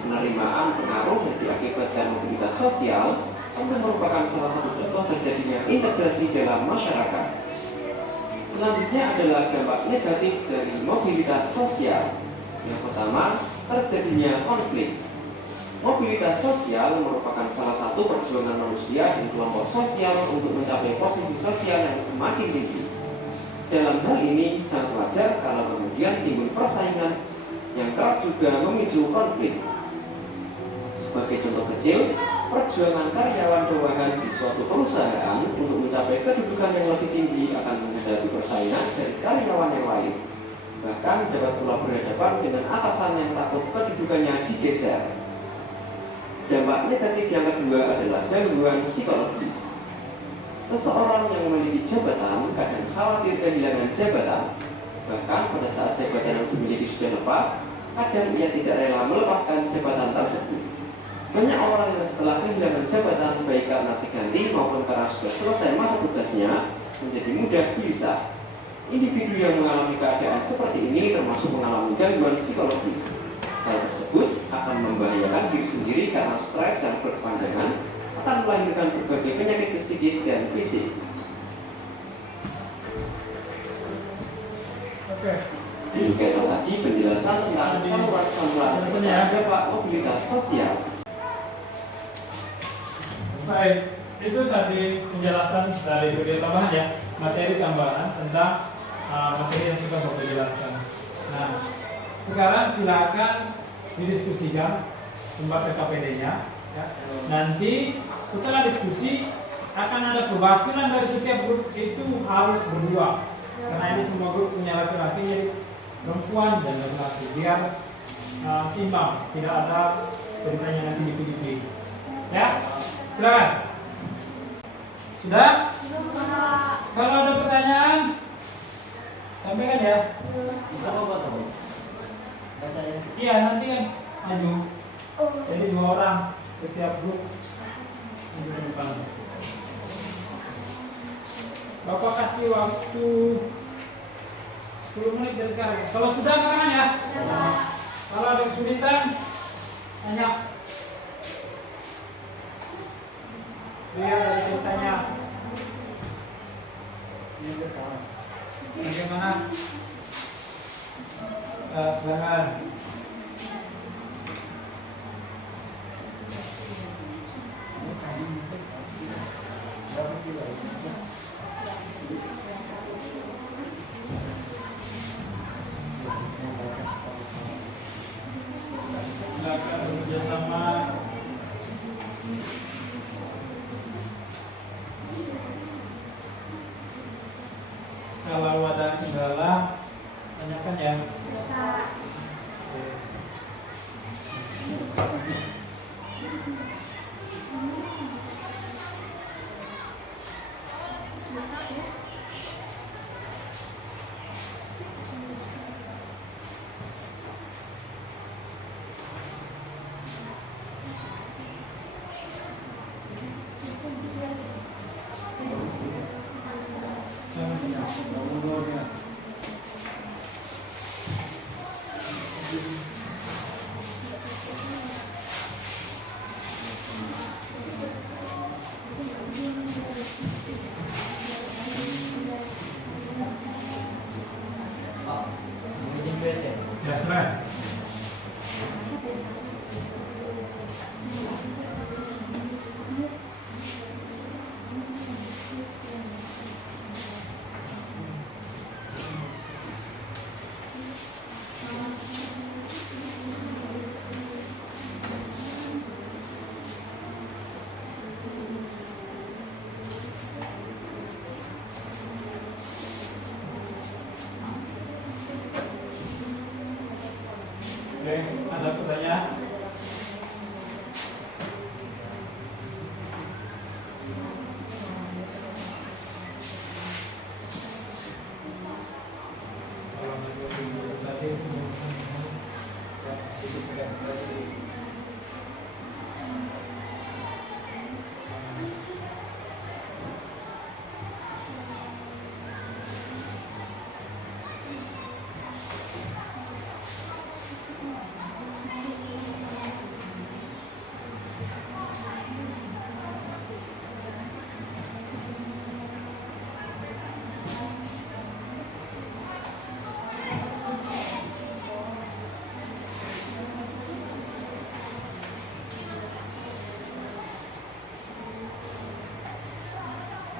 Penerimaan pengaruh yang diakibatkan mobilitas sosial tentu merupakan salah satu contoh terjadinya integrasi dalam masyarakat. Selanjutnya adalah dampak negatif dari mobilitas sosial. Yang pertama, terjadinya konflik. Mobilitas sosial merupakan salah satu perjuangan manusia dan kelompok sosial untuk mencapai posisi sosial yang semakin tinggi. Dalam hal ini, sangat wajar kalau kemudian timbul persaingan yang kerap juga memicu konflik. Sebagai contoh kecil, perjuangan karyawan bawahan di suatu perusahaan untuk mencapai kedudukan yang lebih tinggi akan menghadapi persaingan dari karyawan yang lain. Bahkan rekan dapat pula berhadapan dengan atasan yang takut kedudukannya digeser. Dampak negatif yang kedua adalah gangguan psikologis. Seseorang yang memiliki jabatan kadang khawatir kehilangan jabatan. Bahkan pada saat jabatan yang dimiliki sudah lepas, kadang ia tidak rela melepaskan jabatan tersebut. Banyak orang yang setelah kehilangan jabatan, baik karena diganti maupun karena sudah selesai masa tugasnya, menjadi mudah gelisah. Individu yang mengalami keadaan seperti ini termasuk mengalami gangguan psikologis. Hal tersebut akan membahayakan diri sendiri karena stres yang berkepanjangan akan melahirkan berbagai penyakit psikis dan fisik. Oke. Demikian tadi penjelasan tentang saluran-saluran dampak mobilitas sosial. Baik, itu tadi penjelasan dari video tambahan ya, materi tambahan tentang materi yang sudah Bapak jelaskan. Nah, sekarang silakan didiskusikan tempat PKPD-nya. Ya. Nanti setelah diskusi akan ada perwakilan dari setiap grup itu harus berdua, karena ini semua grup punya laki-laki, jadi perempuan dan laki-laki biar seimbang, tidak ada ceritanya nanti dipilih. Ya, silakan. Sudah? Kalau ada pertanyaan, sampaikan ya. Bisa apa tuh? Kata ya. Iya, nanti kan maju. Jadi 2 orang setiap grup maju ke depan. Bapak kasih waktu 10 menit dari sekarang. Kalau sudah tangan ya. Kalau ada kesulitan, tanya. Lihat dari ceritanya. Bagaimana? Silakan. Silakan bekerjasama. Kalau ada kendala, tanyakan ya. Ya, silakan. Oke, ada pertanyaan?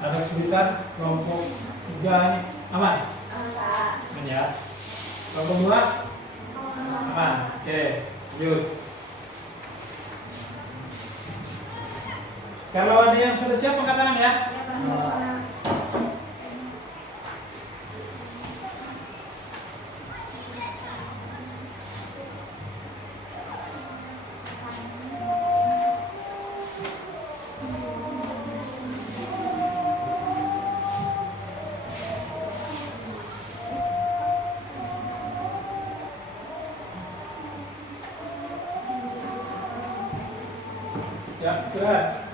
Ada kesulitan kelompok 3 ini aman? Aman ya. Kelompok 2 aman. Oke, lanjut. Kalau ada yang sudah siap angkat tangan ya. Ya, silakan.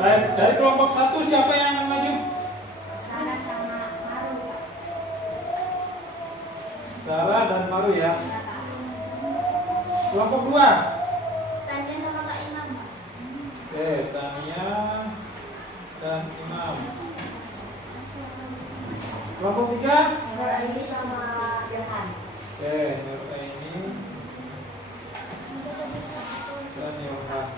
Baik, dari kelompok 1 siapa yang akan maju? Sarah sama Maru. Sarah dan Maru ya. Kelompok 2. Tanya sama Kak Imam. Oke, Tania dan Imam. Kelompok 3. Ini sama Johan. Oke, Nuraini dan Yohan.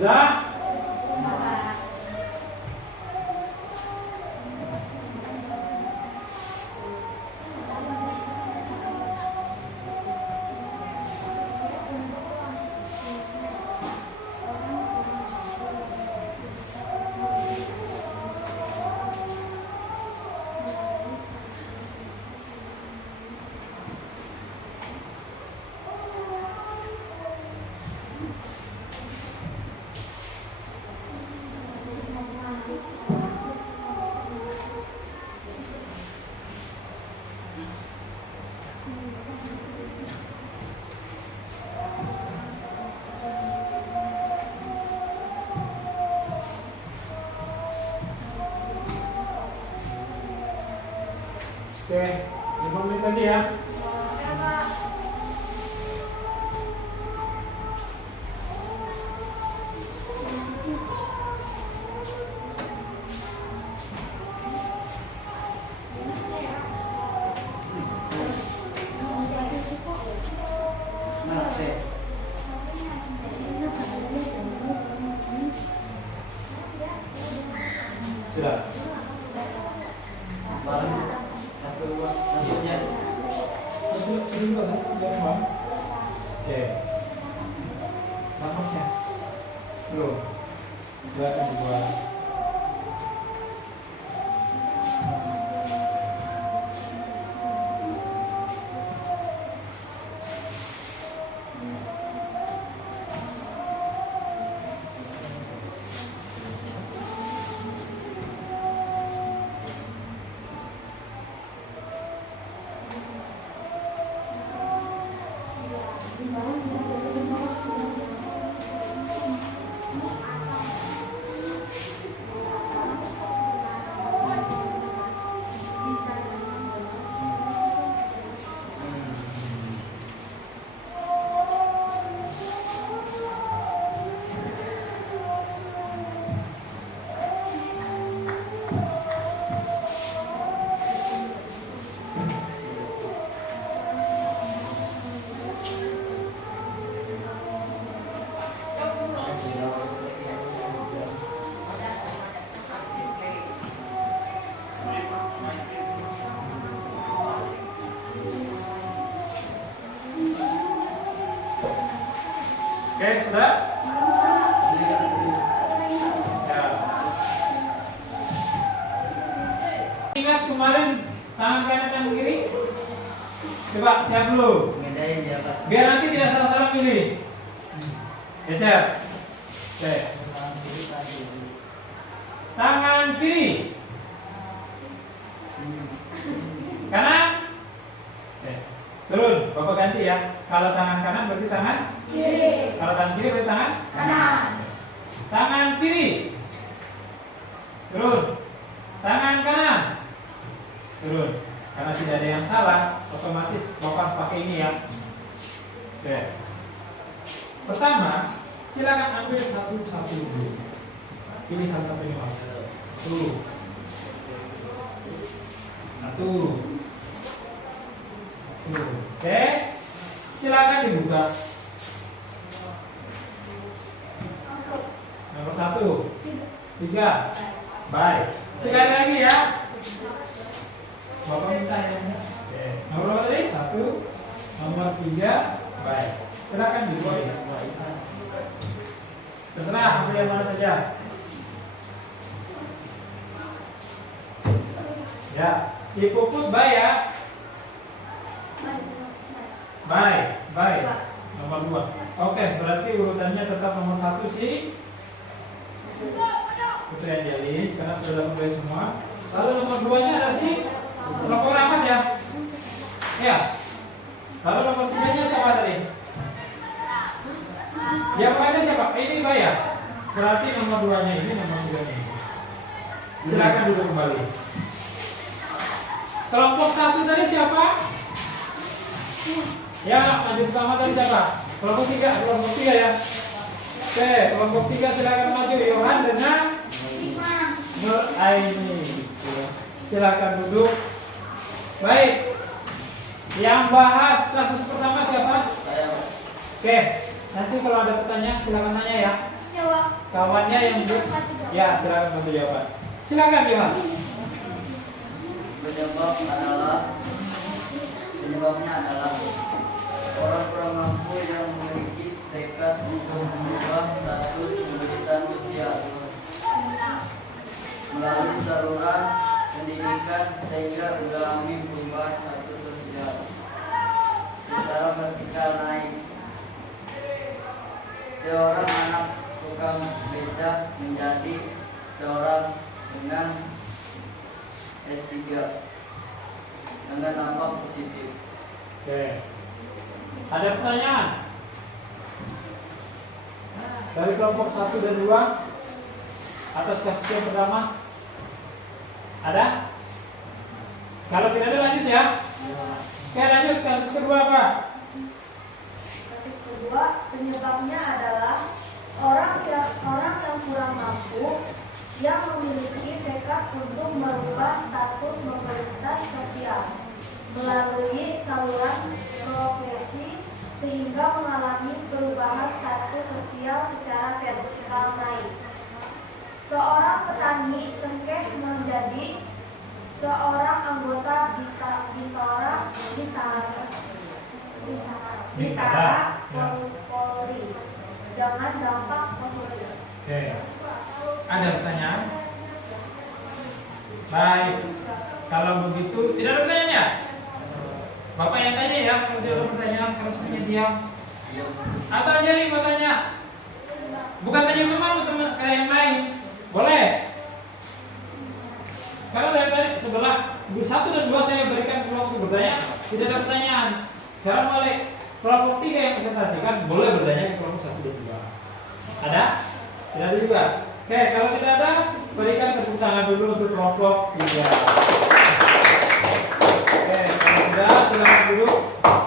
Sudah? Oke, 5 menit lagi ya. Nah, teh. Sudah. Barang satu dua selanjutnya. Sering banget, jangan bang. Oke. Nampaknya. Belum. Silakan dibuat. Oke, sudah? Ya. Ingat kemarin tangan kanan tangan kiri? Coba siap dulu. Bedain ya, Pak. Biar nanti tidak salah-salah pilih. Geser. Oke. Tangan kiri. Kanan. Oke. Turun. Bapak ganti ya. Kalau tangan kanan berarti tangan Kiri. Kalau tangan kiri berarti tangan Kanan. Tangan kiri. Turun. Tangan kanan. Turun. Karena tidak ada yang salah, otomatis bapak pakai ini ya. Oke. Pertama, silakan ambil satu-satu dulu. Pilih satu-satu ini Pak. Tuh. Satu. Tuh. Oke. Silakan dibuka. Nomor 1, 3. Baik. Sekali lagi ya. Bapak minta yang nomor berapa tadi? 1, nomor 3. Baik. Silakan dibuat ya. Terserah ambil yang mana saja. Ya, si Puput baik ya. Baik. Nomor 2. Oke, berarti urutannya tetap nomor 1 si Putri Anjali karena sudah dapat semua. Lalu nomor 2-nya ada si Kelompok Rahmat ya. Ya. Lalu nomor 3-nya siapa tadi? Yang lainnya siapa? Ini Mbak ya. Berarti nomor 2-nya ini, nomor 3-nya ini. Silakan duduk kembali. Kelompok 1 tadi siapa? Ya, maju pertama tadi siapa? Kelompok 3 ya. Oke, kelompok 3 silakan maju. Yohan dengan Nur Aini. Silakan duduk. Baik. Yang bahas kasus pertama siapa? Saya. Oke, nanti kalau ada pertanyaan silakan tanya ya. Jawab. Kawannya yang duduk, ya silakan bantu jawaban. Silakan Yohan. Penyebabnya adalah orang kurang mampu yang memiliki tekad untuk mengubah status kebutuhan sosial melalui saluran pendidikan sehingga mengalami perubahan status sosial secara vertikal naik. Seorang anak tukang beca menjadi seorang dengan S3 dengan dampak positif. Oke. Ada pertanyaan? Dari kelompok 1 dan 2 atas kasus yang pertama? Ada? Kalau tidak ada lanjut ya. Oke, lanjut kasus kedua apa? Kasus kedua, penyebabnya adalah orang yang kurang mampu yang memiliki tekad untuk merubah status mobilitas sosial melalui saluran profesi sehingga mengalami perubahan status sosial secara vertikal naik. Seorang petani cengkeh menjadi seorang anggota Bintara Polri dengan dampak positif. Oke. Ada pertanyaan? Baik. Kalau begitu tidak ada pertanyaannya. Bapak yang tanya ya, kalau tidak ada pertanyaan harus punya diam. Atau Anjali mau tanya? Bukan tanya teman kayak yang lain. Boleh. Karena dari tadi sebelah 1 dan 2 saya berikan peluang untuk bertanya, tidak ada pertanyaan. Sekarang balik kelompok 3 yang presentasikan boleh bertanya ke kelompok 1 dan 2. Ada? Tidak ada juga. Oke, kalau tidak ada, berikan tepuk tangan dulu untuk kelompok 3. Oke, kalau sudah silakan duduk.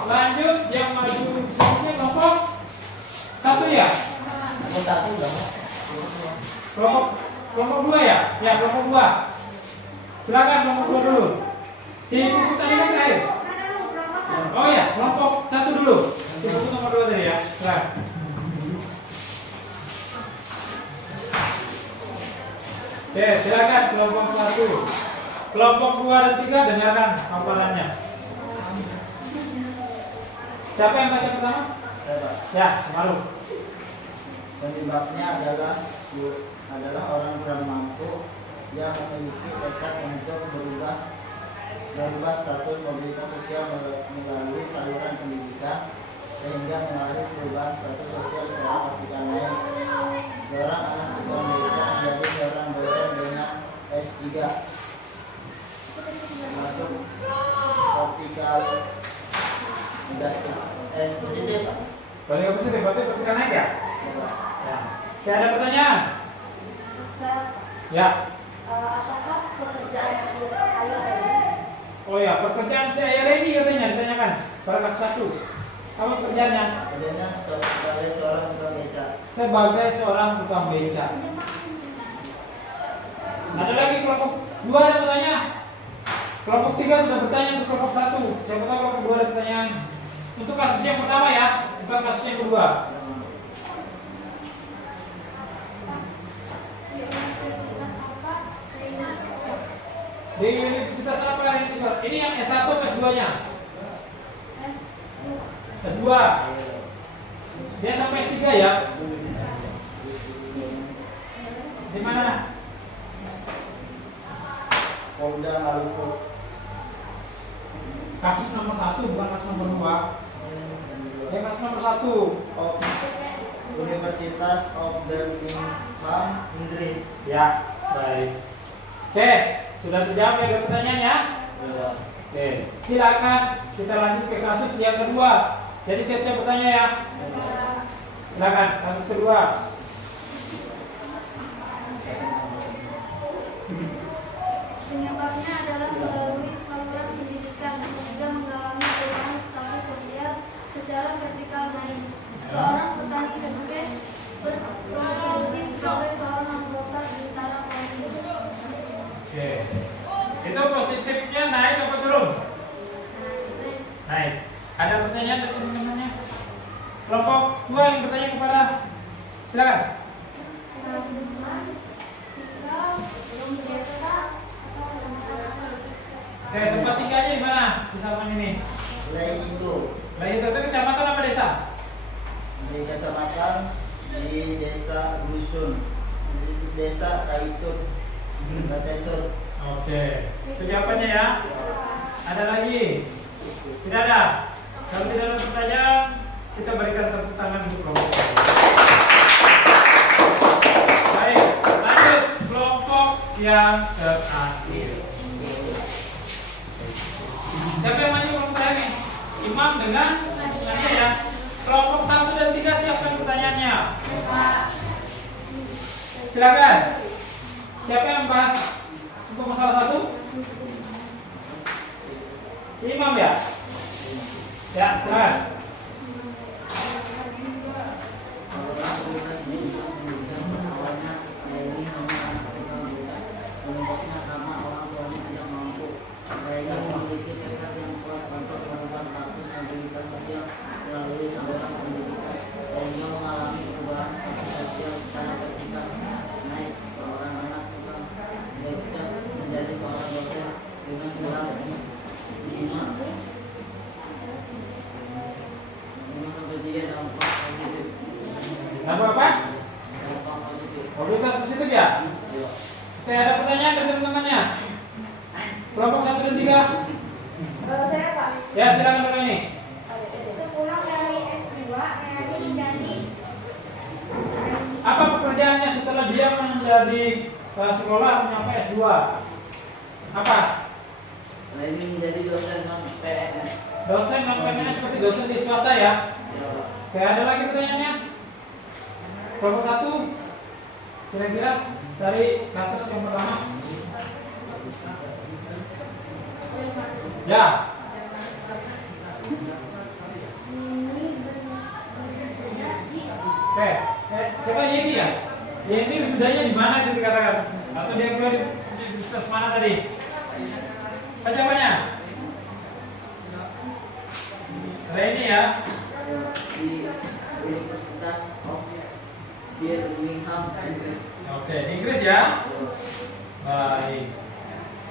Lanjut yang maju selanjutnya kelompok 1 ya. Kelompok 2 ya? Ya, kelompok 2. Silakan kelompok 2 dulu. Si buku tadi kan terakhir. Oh ya, kelompok 1 dulu. Si buku nomor 2 tadi ya. Silakan. Oke, silakan kelompok 1. Kelompok 2 dan 3 dengarkan paparannya. Siapa yang baca pertama? Ya, malu. Penyebabnya adalah orang kurang mampu yang memiliki tekad untuk merubah status mobilitas sosial melalui saluran pendidikan sehingga mengalami perubahan status sosial secara vertikal naik. Seorang anak tukang beca menjadi seorang dosen dengan S3 masuk vertikal positif. Balik positif, berarti vertikal naik ya? Ya. Oke, ada pertanyaan? Ya. Apakah pekerjaan si ayah ini? Oh ya, pekerjaan saya ready katanya ditanyakan pada kelas 1. Apa pekerjaannya? Kerjanya sebagai seorang tukang beca. Sebagai seorang tukang beca. Ada lagi kelompok 2 ada pertanyaan? Kelompok 3 sudah bertanya untuk kelompok 1. Siapa tahu kelompok 2 ada pertanyaan? Untuk kasus yang pertama ya, bukan kasus yang kedua. Di universitas apa ini? Ini yang S1 atau S2-nya? S2. Dia sampai S3 ya? Di mana? Polda Maluku. Kasus nomor 1 bukan kasus nomor 2. Ya kasus nomor 1. Of Universitas of Birmingham, Inggris. Ya, baik. Oke, sudah terjawab ya pertanyaan ya? Ya. Oke, silakan kita lanjut ke kasus yang kedua. Jadi siap-siap bertanya ya. Silakan kasus kedua. Penyebabnya adalah melalui saluran pendidikan sehingga mengalami perubahan status sosial secara vertikal naik. Seorang petani cabai berprofesi sebagai seorang anggota bintara Polri. Oke. Itu positifnya naik apa turun? Naik. Ada pertanyaan dari teman-temannya? Kelompok 2 yang bertanya kepada silakan. Oke, tempat tinggalnya di mana? Di Salman ini. Leido. Nah, itu kecamatan apa desa? Di kecamatan di desa Dusun, di desa Kaitun, Batetun. Oke. Itu jawabannya ya. Ada lagi? Tidak ada. Kalau tidak ada pertanyaan, kita berikan tepuk tangan untuk kelompok. Baik, lanjut kelompok yang terakhir. Siapa yang maju kelompok terakhir? Imam dengan Nadia ya. Kelompok 1 dan 3 siapkan pertanyaannya. Silakan. Siapa yang bahas untuk masalah 1? Si Imam ya? Ya, silakan. Nama apa? Mobilitas positif ya? Oke, ada pertanyaan dari teman-temannya? Kelompok 1 dan 3. Saya Pak. Ya, silakan Dora ini. Sepulang dari S2, Melani menjadi Apa pekerjaannya setelah dia menjadi sekolah menyampai S2? Apa? Nah, ini menjadi dosen non PNS. Dosen non PNS seperti dosen di swasta ya? Oke, ada lagi pertanyaannya? Kelompok 1 kira-kira dari kasus yang pertama? Ya. Oke, siapa Yeni ya? Yeni wisudanya di mana itu dikatakan? Atau dia keluar di universitas mana tadi? Apa jawabannya? Reni ya? Di Universitas of Birmingham, Inggris. Oke, di Inggris ya? Baik.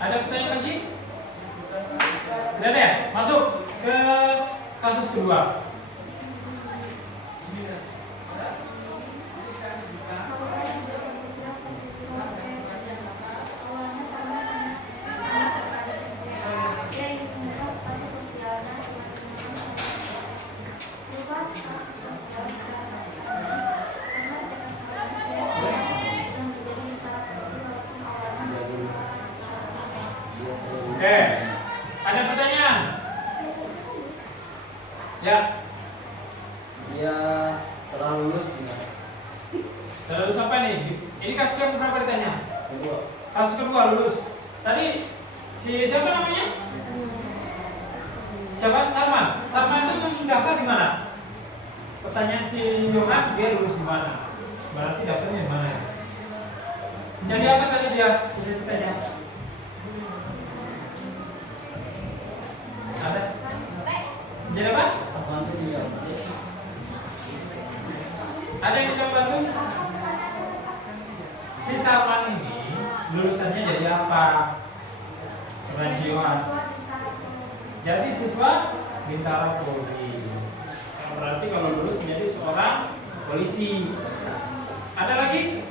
Ada pertanyaan lagi? Tidak ada ya? Masuk ke kasus kedua. Oke, ada pertanyaan? Ya, Dia telah lulus gimana? sudah lulus apa nih? Ini kasus yang berapa ditanya? Kedua. Kasus kedua lulus. Tadi si siapa namanya? Siapa? Salman. Salman itu mendaftar di mana? Pertanyaan si Yohan, dia lulus di mana? Berarti daftarnya di mana ya? Jadi apa tadi dia? Sudah ditanya. Ada? Jadi apa? Apaan itu dia? Ada yang bisa bantu? Si Salman ini lulusannya jadi apa? pensiun. Jadi siswa Bintara Polri. Berarti kalau lulus menjadi seorang polisi. Ada lagi?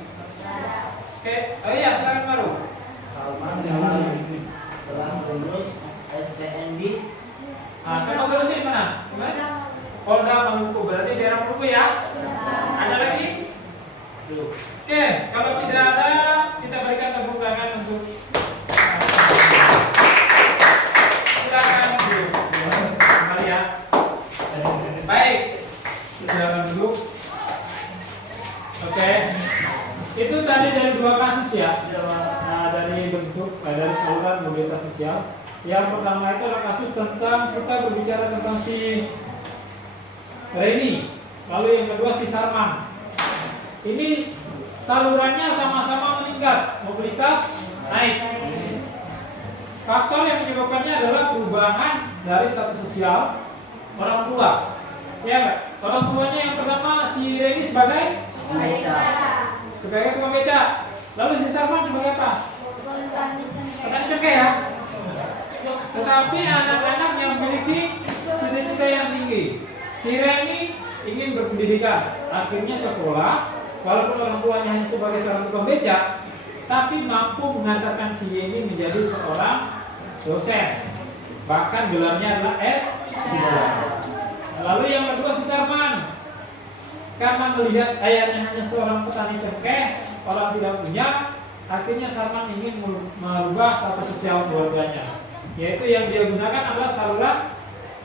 Oke, oh iya silakan baru. Salman telah lulus SPNB. Coba terusin mana? Gimana? Polda Maluku, berarti daerah Maluku ya? Ada lagi? Oke, kalau tidak ada, kita berikan tepuk tangan untuk silakan duduk. Kembali ya. Baik, silakan duduk. Oke, itu tadi dari dua kasus ya, dari bentuk dari saluran mobilitas sosial. Yang pertama itu adalah kasus tentang kita berbicara tentang si Reni, lalu yang kedua si Sarman. Ini salurannya sama-sama meningkat, mobilitas naik. Faktor yang menyebabkannya adalah perubahan dari status sosial orang tua. Ya, Mbak? Orang tuanya yang pertama si Reni sebagai tukang beca. Lalu si Sarman sebagai apa? Petani cengkeh ya. Tetapi anak-anak yang memiliki cita-cita yang tinggi. Si Reni ingin berpendidikan, akhirnya sekolah, walaupun orang tuanya hanya sebagai seorang tukang beca, tapi mampu mengantarkan si Yeni menjadi seorang dosen. Bahkan gelarnya adalah S3. Lalu yang kedua si Sarman, karena melihat ayahnya hanya seorang petani cengkeh, orang tidak punya, akhirnya Sarman ingin merubah status sosial keluarganya. Yaitu yang dia gunakan adalah saluran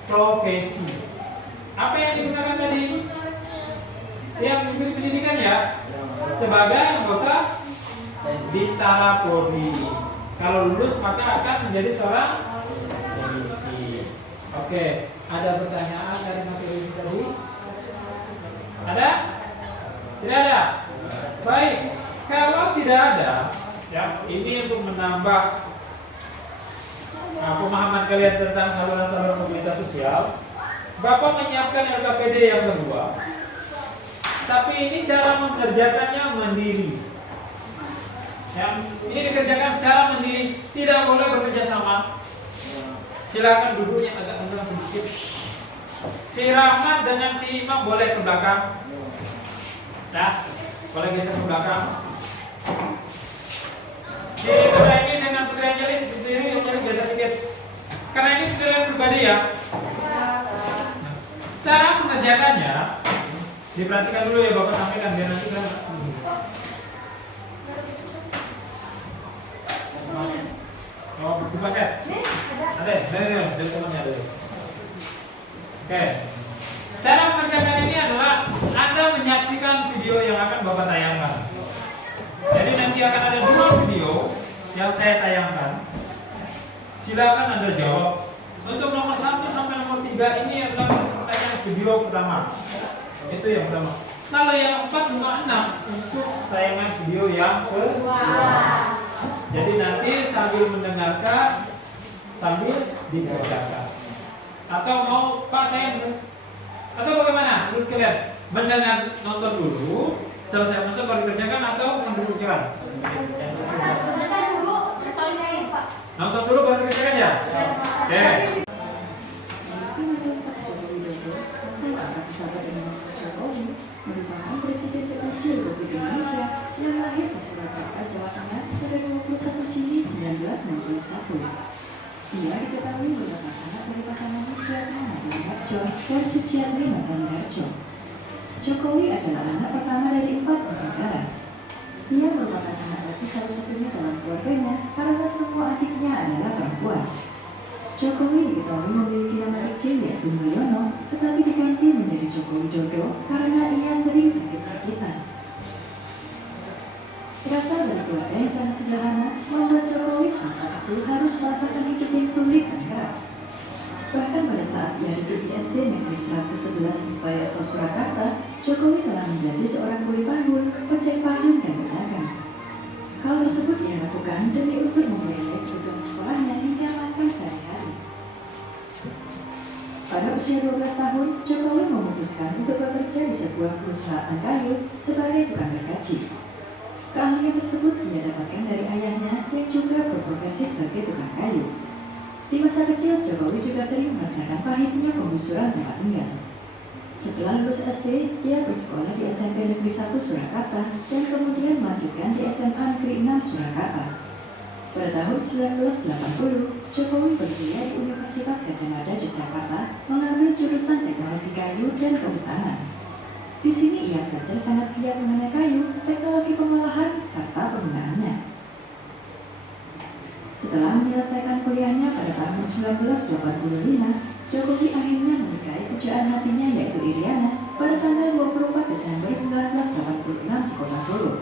profesi. Apa yang digunakan tadi? Yang memberi pendidikan ya, sebagai anggota Bintara Polri. Kalau lulus maka akan menjadi seorang polisi. Oke, ada pertanyaan dari materi ini tadi? Ada? Tidak ada? Baik, kalau tidak ada, ya ini untuk menambah pemahaman kalian tentang saluran-saluran mobilitas sosial. Bapak menyiapkan LKPD yang kedua. Tapi ini cara mengerjakannya mandiri. Yang ini dikerjakan secara mandiri, tidak boleh bekerja sama. Silakan duduknya agak mundur sedikit. Si Rahmat dengan si Imam boleh ke belakang. Nah, boleh geser ke belakang. Si Putra ini dengan Putra Angelin berdiri yang boleh geser sedikit. Karena ini pekerjaan pribadi ya. Cara mengerjakannya diperhatikan dulu ya Bapak sampaikan biar nanti kan. Oh, bukan ya? Ada, dari temannya ada. Oke. Cara mengerjakan ini adalah Anda menyaksikan video yang akan Bapak tayangkan. Jadi nanti akan ada dua video yang saya tayangkan. Silakan Anda jawab. Untuk nomor 1 sampai nomor 3 ini adalah pertanyaan video pertama. Itu yang pertama. Kalau yang 4, 5, 6 untuk tayangan video yang kedua. Jadi nanti sambil mendengarkan, sambil dikerjakan. Atau mau Pak saya atau bagaimana? Menurut kalian mendengar nonton dulu, selesai nonton baru dikerjakan atau sambil dikerjakan? Nonton dulu baru dikerjakan ya? Oke. Merupakan Presiden ke-7 Republik Indonesia yang lahir di Surakarta, Jawa Tengah pada 21 Juni 1961. Ia diketahui merupakan anak dari pasangan Sujiatmi Harjo dan Sujiatmi Harjo. Jokowi adalah anak pertama dari 4 bersaudara. Ia merupakan anak laki satu-satunya dalam keluarganya karena semua adiknya adalah perempuan. Jokowi diketahui memiliki nama kecil yaitu Mulyono, tetapi diganti menjadi Joko Widodo karena ia sering sakit-sakitan. Berasal dari keluarga yang sangat sederhana, membuat Jokowi semasa kecil harus merasakan hidup yang sulit dan keras. Bahkan pada saat ia hidup di SD Negeri 111 di Payaso, Surakarta, Jokowi telah menjadi seorang kuli panggul, ojek panggung dan pedagang. Hal tersebut ia lakukan demi untuk membiayai kebutuhan sekolahnya hingga makan sehari-hari. Pada usia 12 tahun, Jokowi memutuskan untuk bekerja di sebuah perusahaan kayu sebagai tukang gergaji. Keahlian tersebut ia dapatkan dari ayahnya yang juga berprofesi sebagai tukang kayu. Di masa kecil, Jokowi juga sering merasakan pahitnya penggusuran tempat tinggal. Setelah lulus SD, ia bersekolah di SMP Negeri 1 Surakarta dan kemudian melanjutkan di SMA Negeri 6 Surakarta. Pada tahun 1980, Jokowi berkuliah di Universitas Gadjah Mada Yogyakarta mengambil jurusan Teknologi Kayu dan Kehutanan. Di sini ia belajar sangat giat mengenai kayu, teknologi pengolahan, serta penggunaannya. Setelah menyelesaikan kuliahnya pada tahun 1985, Jokowi akhirnya menikahi pujaan hatinya yaitu Iriana pada tanggal 24 Desember 1986 di kota Solo.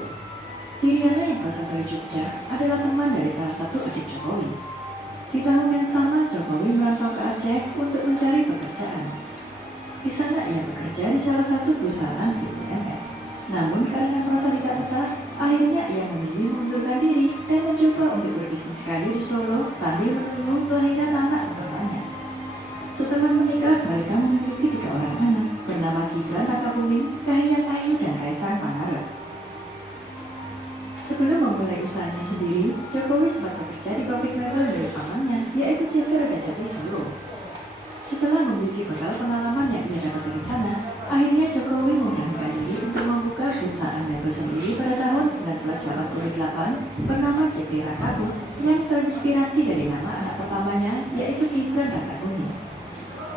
Iriana yang berasal dari Jogja adalah teman dari salah satu adik Jokowi. Di tahun yang sama, Jokowi merantau ke Aceh untuk mencari pekerjaan. Di sana ia bekerja di salah satu perusahaan di BUMN. Namun karena merasa tidak betah, akhirnya ia memilih mengundurkan diri dan mencoba untuk berbisnis kayu di Solo sambil menunggu kelahiran anak pertamanya. Setelah menikah, mereka memiliki 3 orang anak bernama Gibran Rakabuming, Kahiyang Ayu, dan Kaisang Pangarep. Sebelum memulai usahanya sendiri, Jokowi sempat bekerja di pabrik mebel milik pamannya, yaitu CV Radajati Solo. Setelah memiliki bekal pengalaman yang ia dapat dari sana, akhirnya Jokowi memberanikan diri untuk membuka perusahaan mebel sendiri pada tahun 1988 bernama CV Rakabu yang terinspirasi dari nama anak pertamanya, yaitu Gibran Rakabuming.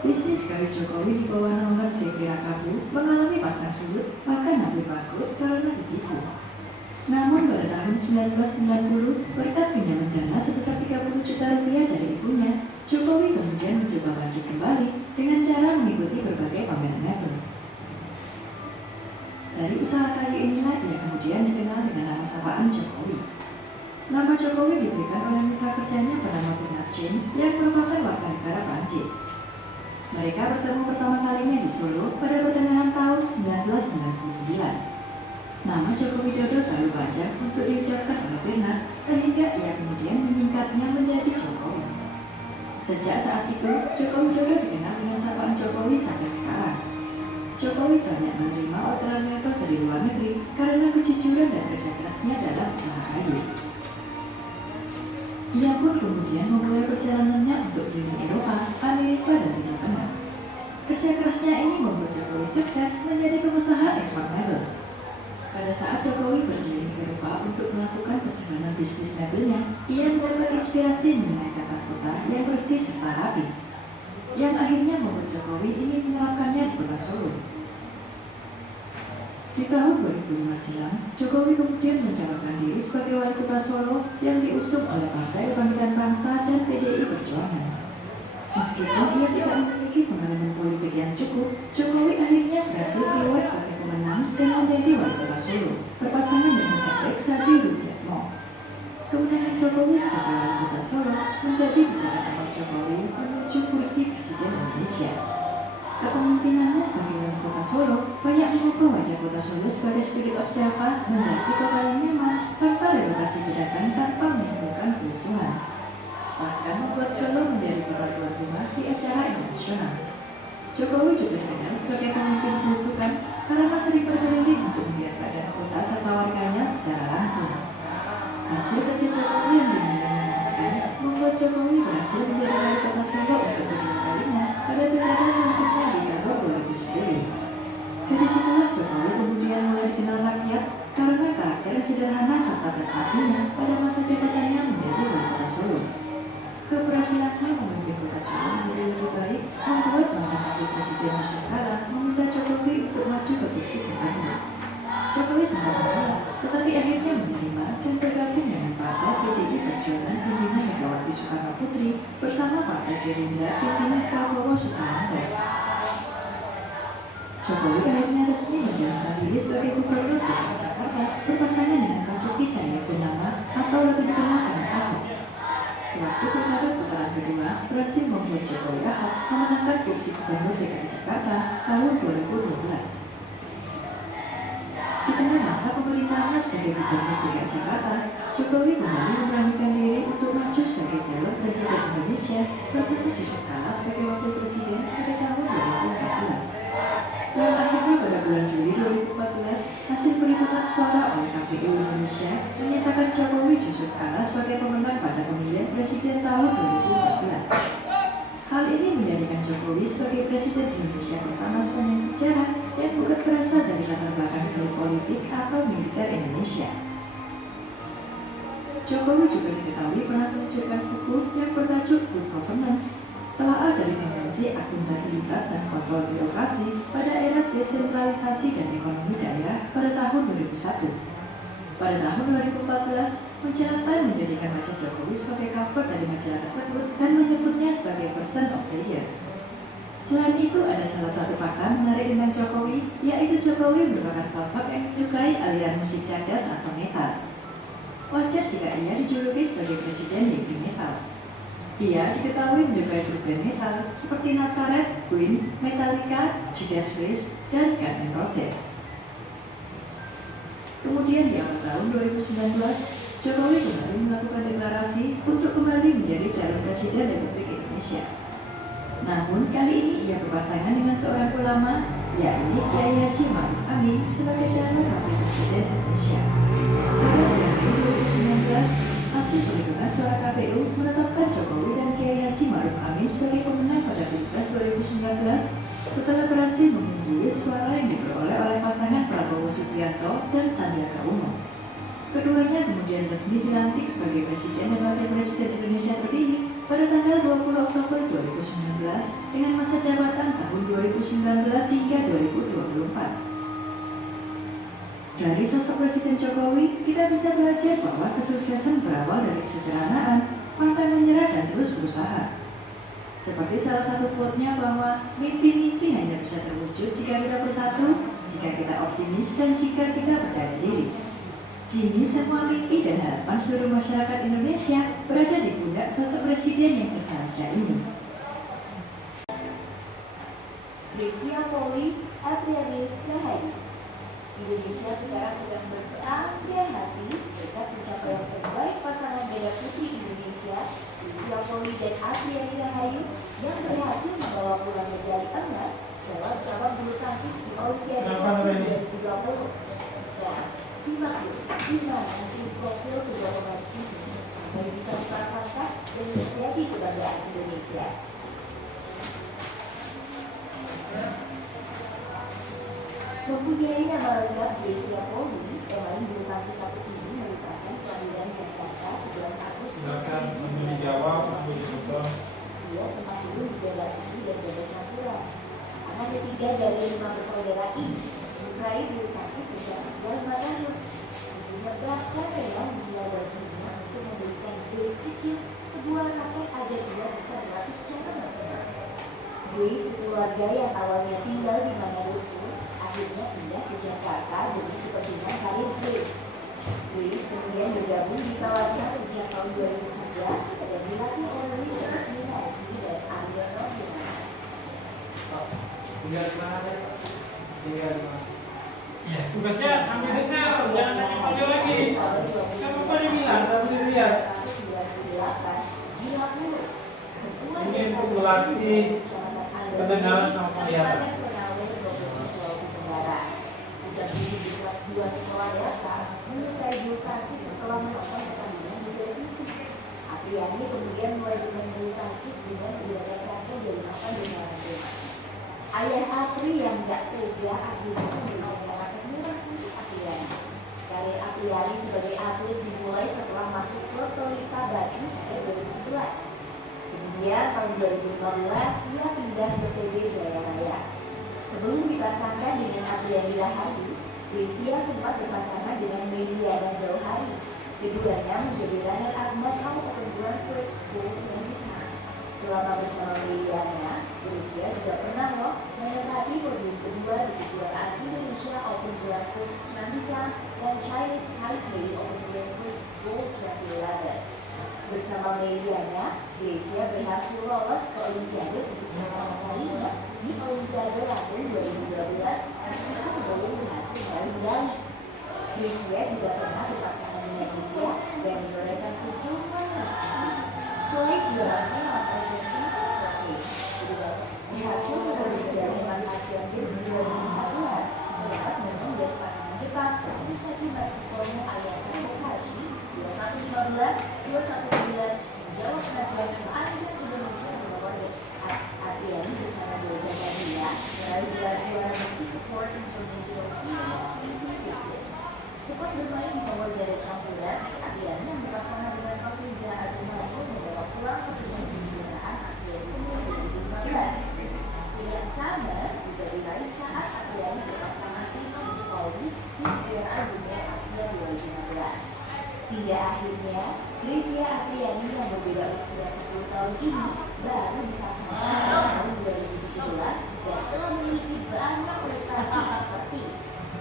Bisnis kayu Jokowi di bawah naungan CV Rakabu mengalami pasang surut, bahkan hampir bangkrut karena ditipu. Namun pada tahun 1990, berkat pinjaman dana sebesar 30 juta rupiah dari ibunya, Jokowi kemudian mencoba bangkit kembali dengan cara mengikuti berbagai pameran mebel. Dari usaha kayu inilah ia kemudian dikenal dengan nama sapaan Jokowi. Nama Jokowi diberikan oleh mitra kerjanya bernama Bernard Jean yang merupakan warga negara Prancis. Mereka bertemu pertama kalinya di Solo pada pertengahan tahun 1999. Nama Joko Widodo terlalu panjang untuk diucapkan oleh Bernard, sehingga ia kemudian menyingkatnya menjadi Jokowi. Sejak saat itu, Joko Widodo dikenal dengan sapaan Jokowi sampai sekarang. Jokowi banyak menerima orderan mebel dari luar negeri karena kejujuran dan kerja kerasnya dalam usaha kayu. Ia pun kemudian memulai perjalanannya untuk keliling Eropa, Amerika, dan Timur Tengah. Kerja kerasnya ini membuat Jokowi sukses menjadi pengusaha ekspor mebel. Pada saat Jokowi berkeliling ke Eropa untuk melakukan perjalanan bisnis mebelnya, ia mendapat inspirasi mengenai tata kota yang bersih serta rapi, yang akhirnya membuat Jokowi ingin menerapkannya di kota Solo. Di tahun 2005 silam, Jokowi kemudian mencalonkan diri sebagai wali kota Solo yang diusung oleh Partai Kebangkitan Bangsa dan PDI Perjuangan. Meskipun ia tidak memiliki pengalaman politik yang cukup, Jokowi akhirnya berhasil keluar sebagai pemenang dan menjadi wali kota Solo, berpasangan dengan Efek Sadi Rudiatmo. Kemenangan Jokowi sebagai wali kota Solo menjadi bicara awal Jokowi menuju kursi Presiden Indonesia. Kepemimpinannya sebagai wali kota Solo banyak mengubah wajah kota Solo sebagai spirit of Java menjadi kota yang nyaman serta relokasi pedagang tanpa menimbulkan kerusuhan. Bahkan membuat Solo menjadi kota tuan rumah di acara internasional. Jokowi juga dikenal sebagai pemimpin belusukan karena sering berkeliling untuk melihat keadaan kota serta warganya secara langsung. Hasil kerja Jokowi yang dinilai memuaskan membuat Jokowi berhasil menjadi wali kota Solo untuk kedua kalinya pada pilkada selanjutnya di tahun 2010. Dari situlah Jokowi kemudian mulai dikenal rakyat karena karakter yang sederhana serta prestasinya pada masa jabatannya menjadi wali kota Solo. Keberhasilannya memimpin kota Solo menjadi lebih baik membuat mantan wakil Presiden Yusuf Kala meminta Jokowi untuk maju ke kursi gubernur. Jokowi sempat menolak, tetapi akhirnya menerima dan bergabung dengan Partai PDI Perjuangan pimpinan Megawati Soekarno Putri bersama Partai Gerindra pimpinan Prabowo Subianto. Jokowi akhirnya resmi menjalankan diri sebagai gubernur DKI Jakarta berpasangan dengan Basuki Cahayapurnama atau lebih dikenal dengan Ahok. Sewaktu pilkada putaran kedua berhasil membuat Jokowi Ahok memenangkan kursi gubernur DKI Jakarta tahun 2012. Di tengah masa pemerintahannya sebagai gubernur DKI Jakarta, Jokowi kembali memberanikan diri untuk maju sebagai calon presiden Indonesia bersama Yusuf Kala sebagai wakil presiden pada tahun 2014. Dan akhirnya pada bulan Juli 2014, hasil perhitungan suara oleh KPU Indonesia menyatakan Jokowi Yusuf Kala sebagai pemenang pada pemilihan presiden tahun 2014. Hal ini menjadikan Jokowi sebagai presiden Indonesia pertama sepanjang sejarah yang bukan berasal dari latar belakang elit politik atau militer Indonesia. Jokowi juga diketahui pernah meluncurkan buku yang bertajuk Good Governance, telaah dari konvensi akuntabilitas dan kontrol birokrasi pada era desentralisasi dan ekonomi daerah pada tahun 2001. Pada tahun 2014, majalah Time menjadikan wajah Jokowi sebagai cover dari majalah tersebut dan menyebutnya sebagai Person of the Year. Selain itu, ada salah satu fakta menarik tentang Jokowi, yaitu Jokowi merupakan sosok yang menyukai aliran musik cadas atau metal. Wajar jika ia dijuluki sebagai presiden heavy metal. Ia diketahui menyukai grup band metal seperti Nazareth, Queen, Metallica, Judas Priest, dan Guns N' Roses. Kemudian di awal tahun 2019, Jokowi kembali melakukan deklarasi untuk kembali menjadi calon presiden Republik Indonesia. Namun kali ini ia berpasangan dengan seorang ulama, yakni Kiai Haji Ma'ruf Amin sebagai calon wakil presiden Indonesia. Pada Januari 2019, hasil perhitungan suara KPU menetapkan Jokowi dan Kiai Haji Ma'ruf Amin sebagai pemenang pada Pilpres 2019 setelah berhasil mengungguli suara yang diperoleh oleh pasangan Prabowo Subianto dan Sandiaga Uno. Keduanya kemudian resmi dilantik sebagai Presiden dan Wakil Presiden Indonesia terpilih pada tanggal 20 Oktober 2019 dengan masa jabatan tahun 2019 hingga 2024. Dari sosok Presiden Jokowi, kita bisa belajar bahwa kesuksesan berawal dari kesederhanaan, pantang menyerah dan terus berusaha. Seperti salah satu quote-nya bahwa mimpi-mimpi hanya bisa terwujud jika kita bersatu, jika kita optimis, dan jika kita percaya diri. Kini semua mimpi dan harapan seluruh masyarakat Indonesia berada di pundak sosok presiden yang bersahaja ini. Grecia Poli Apriani Rahayu. Indonesia sekarang sedang berhati-hati dekat pencapaian terbaik pasangan ganda putri Indonesia, Grecia Poli dan Apriani Rahayu, yang berhasil membawa pulang medali emas dalam cabang bulu tangkis di Olimpiade 2020. Dan simak dulu gimana hasil profil kedua pemain ini sampai bisa dipasangkan dan menjadi kebanggaan Indonesia. Mempunyai nama lengkap Grecia Poli, pemain bulu tangkis satu ini merupakan kelahiran Jakarta 11 Agustus. Silakan sambil dijawab, sambil dicoba. Ia sempat dulu di ganda putri dan ganda campuran. Anak ketiga dari 5 bersaudara ini meraih bulu tangkis sejak usia 5 tahun. Ibunya bahkan rela menjual baginya untuk memberikan Grace kecil sebuah raket agar dia bisa berlatih secara maksimal. Grace, keluarga yang awalnya tinggal di Manado, akhirnya pindah ke Jakarta demi kepentingan karir Grace. Grace kemudian bergabung di kawannya sejak tahun 2003 dan dilatih oleh Richard Minardi dan Ariano Dinata. Tinggal di mana deh? Tinggal di mana? Ya, tugasnya sambil dengar, jangan tanya lagi. Gak apa-apa dibilang, sambil lihat. Ini untuk melatih pendengaran sama penglihatan. Sejak dulu di kelas 2 sekolah dasar, menyukai bulu tangkis setelah menonton pertandingan di televisi. Apriani kemudian mulai bermain bulu tangkis dengan belajar kakek dari makan di Manado. Ayah Apri yang gak tega akhirnya memberikan raket murah untuk Apriani. Karir Apriani sebagai atlet dimulai setelah masuk klub Tolita Batu pada 2011. Kemudian tahun 2015 ia pindah ke PB Jaya Raya. Sebelum dipasangkan dengan Apriani Rahayu, Grecia sempat berpasangan dengan Melia dan Jauhari. Keduanya menjadi runner-up Macau Open Grand Prix Gold 2010. Selama bersama Melianya, Grecia juga pernah menempati podium kedua di kejuaraan Indonesia Open Grand Prix Mandika dan Chinese Taipei Open Grand Prix Gold 2011. Bersama Melianya, Grecia berhasil lolos ke Olimpiade untuk pertama kalinya di Olimpiade London 2012 meskipun belum berhasil meraih medali. Grecia juga pernah berpasangan dengan India dan menorehkan sejumlah prestasi. Selain juaranya mata Argentina berhasil menjadi medali emas Asian Games 2014 selepas menang dari pasangan Jepang menjawab pengakuan Atlet Indonesia nomor Adriani bersama dua Zakaria meraih gelar juara besi World International Series 2015. Sempat bermain di nomor ganda campuran, Adriani yang berpasangan dengan Fabriza Adumato membawa pulang pertemuan kejuaraan Asia Dunia 2015. Hasil yang sama juga diraih saat Adriani berpasangan Tino Pauli di kejuaraan dunia Asia 2015. Hingga akhirnya, Grecia Apriani yang berbeda usia 10 tahun ini baru dipasangkan pada tahun 2017 dan telah memiliki banyak prestasi seperti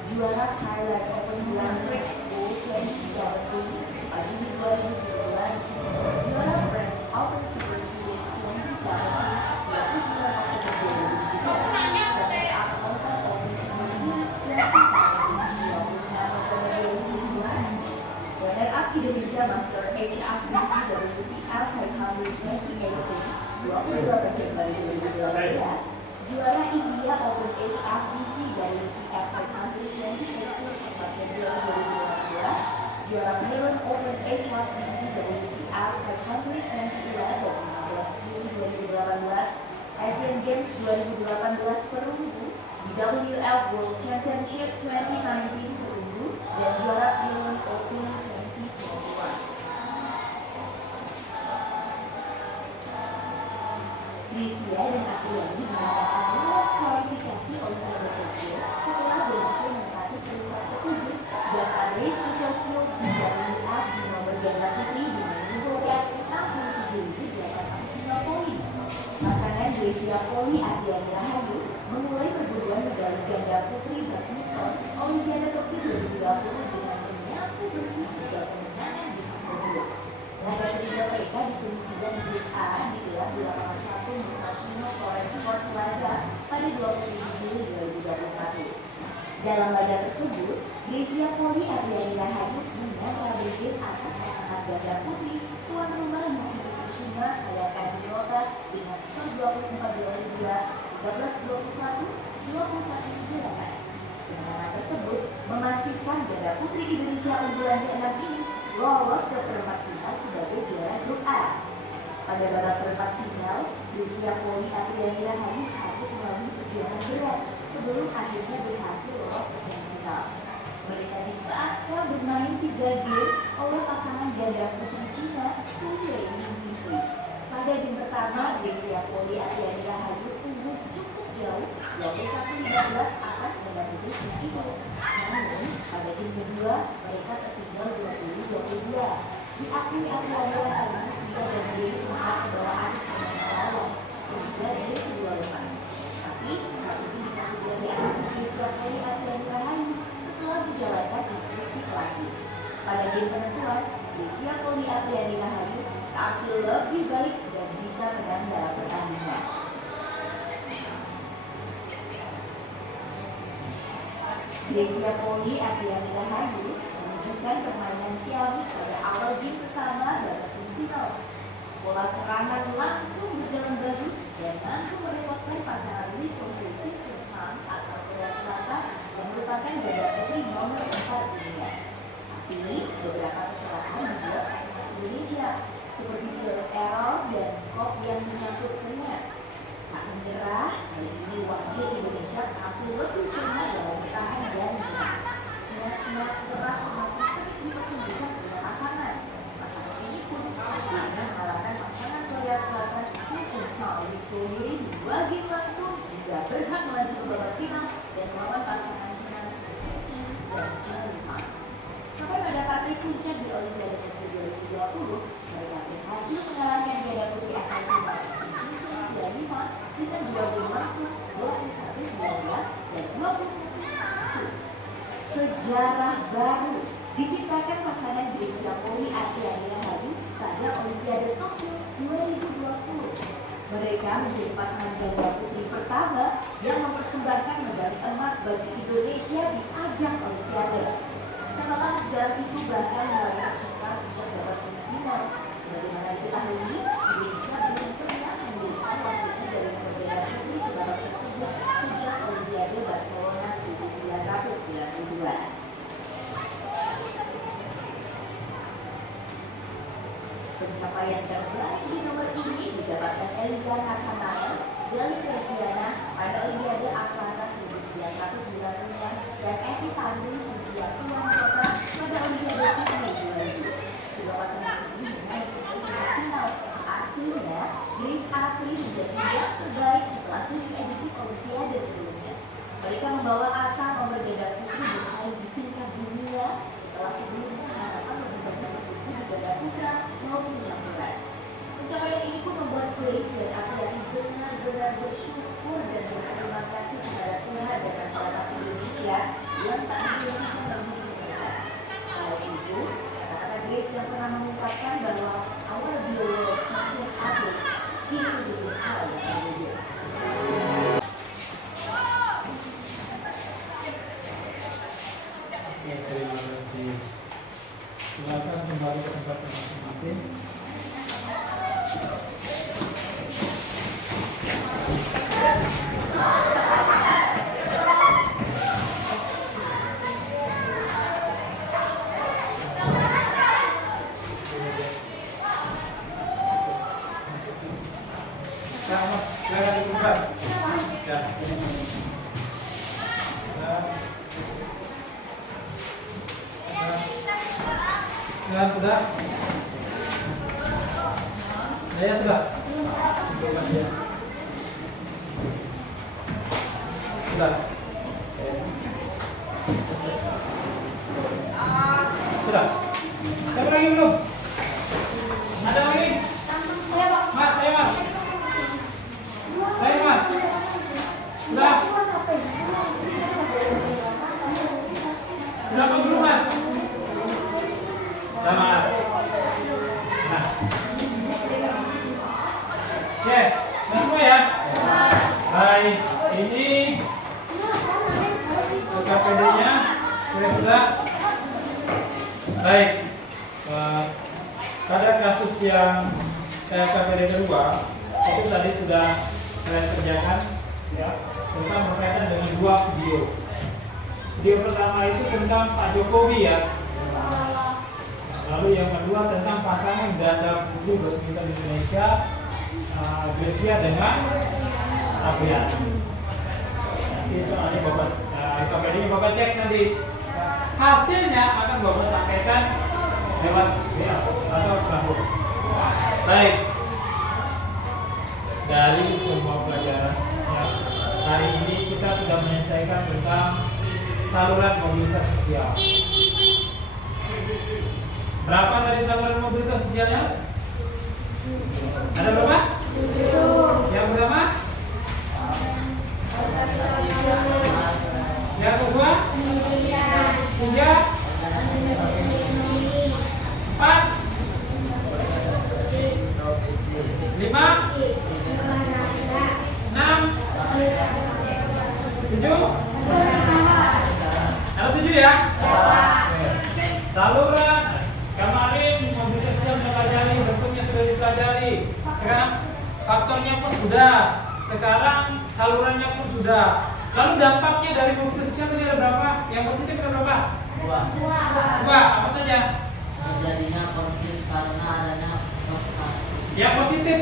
juara Thailand Open Grand Prix U2017 pada Juni 2017, juara French Open Super Series 2017 yaitu bulan Oktober 2017, dan Atlanta Open Super Series 2017 Oktober 2017. Runner-up Indonesia Master HSBC WTA 500 2018 28 Januari 2018, juara India Open HSBC WTA 500 24 Januari 2018, juara Thailand Open HSBC WTA 500 2011 Juli 2018, Asian Games 2018 perunggu, WWF World Championship 2019 perunggu, dan juara Thailand Open 2021. Grecia dan Apriani mendapatkan lolos kualifikasi Olimpiade Tokyo setelah berhasil menempati peringkat ke-7 dan race di Tokyo di WWF di nomor ganda putri dengan menggolkan 67.805 poin. Pasangan Grecia Poli Apriani Rahayu memulai perburuan medali ganda putri badminton Olimpiade Tokyo 2020 dengan menyapu bersih 3 kemenangan di fase grup. Laga ketiga mereka di penyisian grup A digelar di lapangan 1 Musashino Forest Sport Plaza pada 27 Juli 2021. Dalam laga tersebut, Grecia Poli Apriani Rahayu menang rubber game atas pasangan ganda putri tuan rumah Yuki Fukushima Sayaka Hirota dengan skor 24-22, 13-21, 21-8. Kemenangan tersebut memastikan ganda putri Indonesia unggulan ke-6 ini lolos ke perempat final sebagai juara grup A. Pada babak perempat final, Grecia Poli Apriani Rahayu harus melalui perjuangan berat sebelum akhirnya berhasil lolos ke semifinal. Mereka dipaksa bermain 3 game oleh pasangan ganda putri Cina Hu Ying. Pada game pertama, Grecia Poli Apriani Rahayu unggul cukup jauh 21-15 atas ganda putri Cina. Namun, pada game kedua, mereka tertinggal 20-22. Diakui Apriani Rahayu juga dan diri sempat kebawaan pemain lawan sehingga dari kedua lepas. Tapi, hal ini bisa segera diatasi Grecia Poli Apriani Rahayu setelah menjalankan instruksi pelatih. Pada game penentuan, Grecia Poli Apriani Rahayu tampil lebih baik dan bisa menang dalam pertandingan. Grecia Poli Apriani Rahayu menunjukkan permainan ciamik pada awal game pertama babak semifinal. Pola serangan langsung berjalan bagus dan mampu merepotkan pasangan Lee Song Hye Shin Chang asal Korea Selatan yang merupakan ganda putri nomor 4 dunia. Tapi beberapa kesalahan dibuat pasangan Indonesia seperti serve error dan kop yang menyangkut keringat. Tak menyerah, kali ini wakil Indonesia tampil lebih cermat dalam bertahan dan menyerang. Smash keras semakin sering dipertunjukkan pada pasangan. Pasangan ini pun dengan mengalahkan pasangan Korea Selatan Shin Chang Lee Song Hye di 2 game langsung juga berhak melaju ke babak final dan melawan pasangan China Chen Chen dan Chen Lifan. Sampai pada partai puncak di Olimpiade Tokyo 2020, mereka berhasil mengalahkan ganda putri asal Cina Chen Chen dan Lifan dengan 2 game langsung 21-19 dan 21-1. Sejarah baru diciptakan pasangan Grecia Poli Apriani Rahayu pada Olimpiade Tokyo 2020. Mereka menjadi pasangan ganda putri pertama yang mempersembahkan medali emas bagi Indonesia di ajang Olimpiade. Catatan sejarah itu bahkan mulai tercipta sejak babak semifinal. Sebagaimana diketahui, Indonesia belum pernah mengirimkan wakilnya dari nomor ganda putri ke babak tersebut sejak Olimpiade Barcelona 1992. Pencapaian terbaik di nomor ini didapatkan Eliza Nathanael Zeli Kresiana pada Olimpiade Atlanta 1990 dan Evi Tanri Cynthia Kota pada Olimpiade Sydney 2000. Kedua pasangan ini naik ke final. Artinya, Grace Apri menjadi yang terbaik setelah 7 edisi Olimpiade sebelumnya. Mereka membawa asa nomor ganda putri bersaing di tingkat dunia setelah sebelumnya harapan lebih banyak putri di ganda putra maupun campuran. Pencapaian ini pun membuat Grace dan Apriani benar-benar bersyukur dan berterima kasih kepada Tuhan dan masyarakat Indonesia yang tak henti-hentinya mendukung mereka. Selain itu, kata-kata Grace yang pernah mengungkapkan bahwa our dear world champion athlete kini menjadi hal yang berbeda. Oke, terima kasih. Silakan kembali ke tempat masing-masing. Sudah? Saya sudah. Sudah. Sudah. Siapa lagi belum? Ada lagi? Mat, ayo Mat. Ayo Mat. Sudah. Sudah apa belum Mat? Sama. Nah. Oke, semua ya. Baik, ini KPD-nya sudah. Baik. Pada kasus yang saya KPD kedua, itu tadi sudah saya kerjakan ya, tentang berkaitan dengan dua video. Video pertama itu tentang Pak Jokowi ya. Lalu yang kedua tentang pasangan ganda putri badminton Indonesia, Grecia dengan Apriani. Nanti soalnya Bapak, KPD-nya Bapak cek nanti. Hasilnya akan Bapak sampaikan lewat WA atau telepon. Baik. Dari semua pelajaran ya, hari ini kita sudah menyelesaikan tentang saluran mobilitas sosial. Berapa dari saluran mobilitas sosialnya? Ada berapa? 7. Yang pertama? Yang kedua? 3. 4. 5. 6. 7. Ada 7 ya? Saluran kemarin mobilitas sosial mempelajari, bentuknya sudah dipelajari. Sekarang faktornya pun sudah. Sekarang salurannya pun sudah. Lalu dampaknya dari mobilitas sosial tadi ada berapa? Yang positif ada berapa? 2. Apa saja? Terjadinya konflik karena adanya Yang positif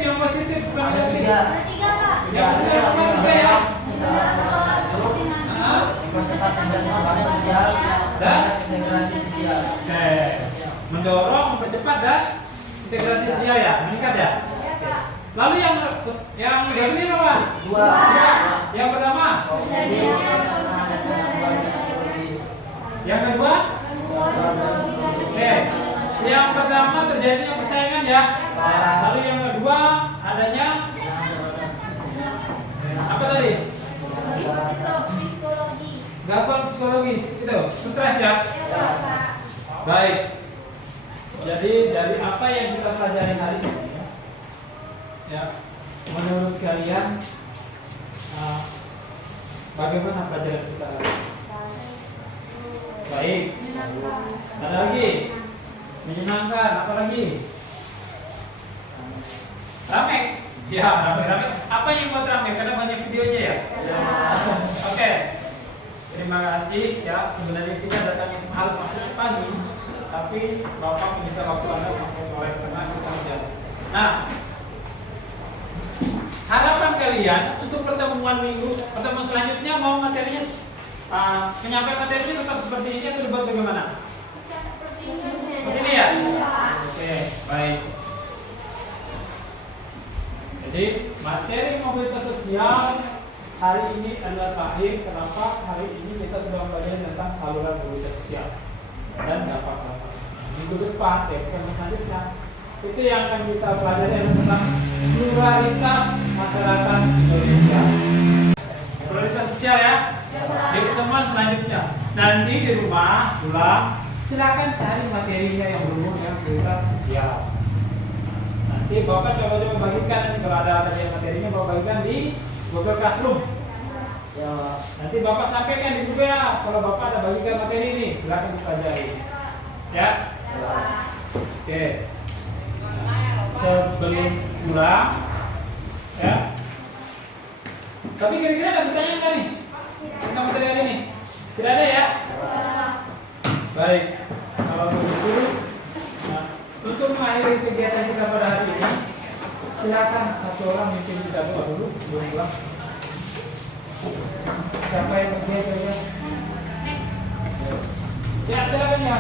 bukan Ada 3. Yang positif apa? 3 ya? Percepatan dan pengembangan sosial Dan integrasi sosial. Oke. Mendorong, mempercepat dan integrasi sosial ya, meningkat ya. Oke. Lalu yang ini apa? 2. Yang pertama? Yang kedua? Oke. Yang pertama terjadinya persaingan ya. Lalu yang kedua adanya apa tadi? Gangguan psikologis itu, stres ya. Baik. Jadi dari apa yang kita pelajari hari ini ya, menurut kalian bagaimana pelajaran kita hari ini? Baik. Ada lagi? Menyenangkan, apa lagi? Rame? Ya, rame. Apa yang buat rame? Karena banyak videonya ya? Oke. Terima kasih ya. Sebenarnya kita datangnya harus masuk pagi, tapi Bapak meminta waktu Anda sampai sore karena kita Nah, harapan kalian untuk pertemuan selanjutnya mau materinya penyampaian materinya tetap seperti ini atau dibuat bagaimana? Seperti ini ya? Oke, baik. Jadi materi mobilitas sosial hari ini adalah terakhir. Kenapa? Hari ini kita sudah mempelajari tentang saluran mobilitas sosial dan dampak-dampak. Minggu depan, selanjutnya itu yang akan kita pelajari adalah tentang pluralitas masyarakat Indonesia. Pluralitas sosial ya. Di pertemuan selanjutnya. Nanti di rumah pulang silakan cari materinya yang berhubungan dengan pluralitas sosial. Nanti Bapak coba-coba bagikan kalau ada materinya Bapak bagikan di Google Classroom. Ya, nanti Bapak sampaikan di Google ya kalau Bapak ada bagikan materi ini, silakan dipelajari. Ya. Oke. Sebelum pulang ya. Tapi kira-kira ada pertanyaan nggak nih tentang materi hari ini? Tidak ada ya? Baik. Kalau begitu, untuk mengakhiri kegiatan kita pada hari ini, silakan satu orang mungkin kita doa dulu sebelum pulang. Siapa yang bersedia kira-kira? Ya, silakan ya.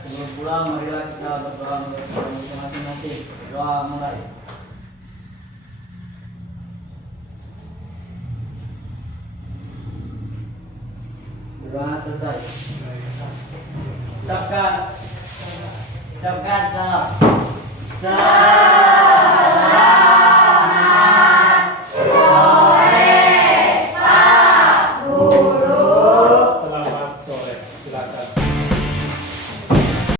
Sebelum pulang, marilah kita berdoa masing-masing. Doa mulai. Doa selesai. Ucapkan salam. Salam.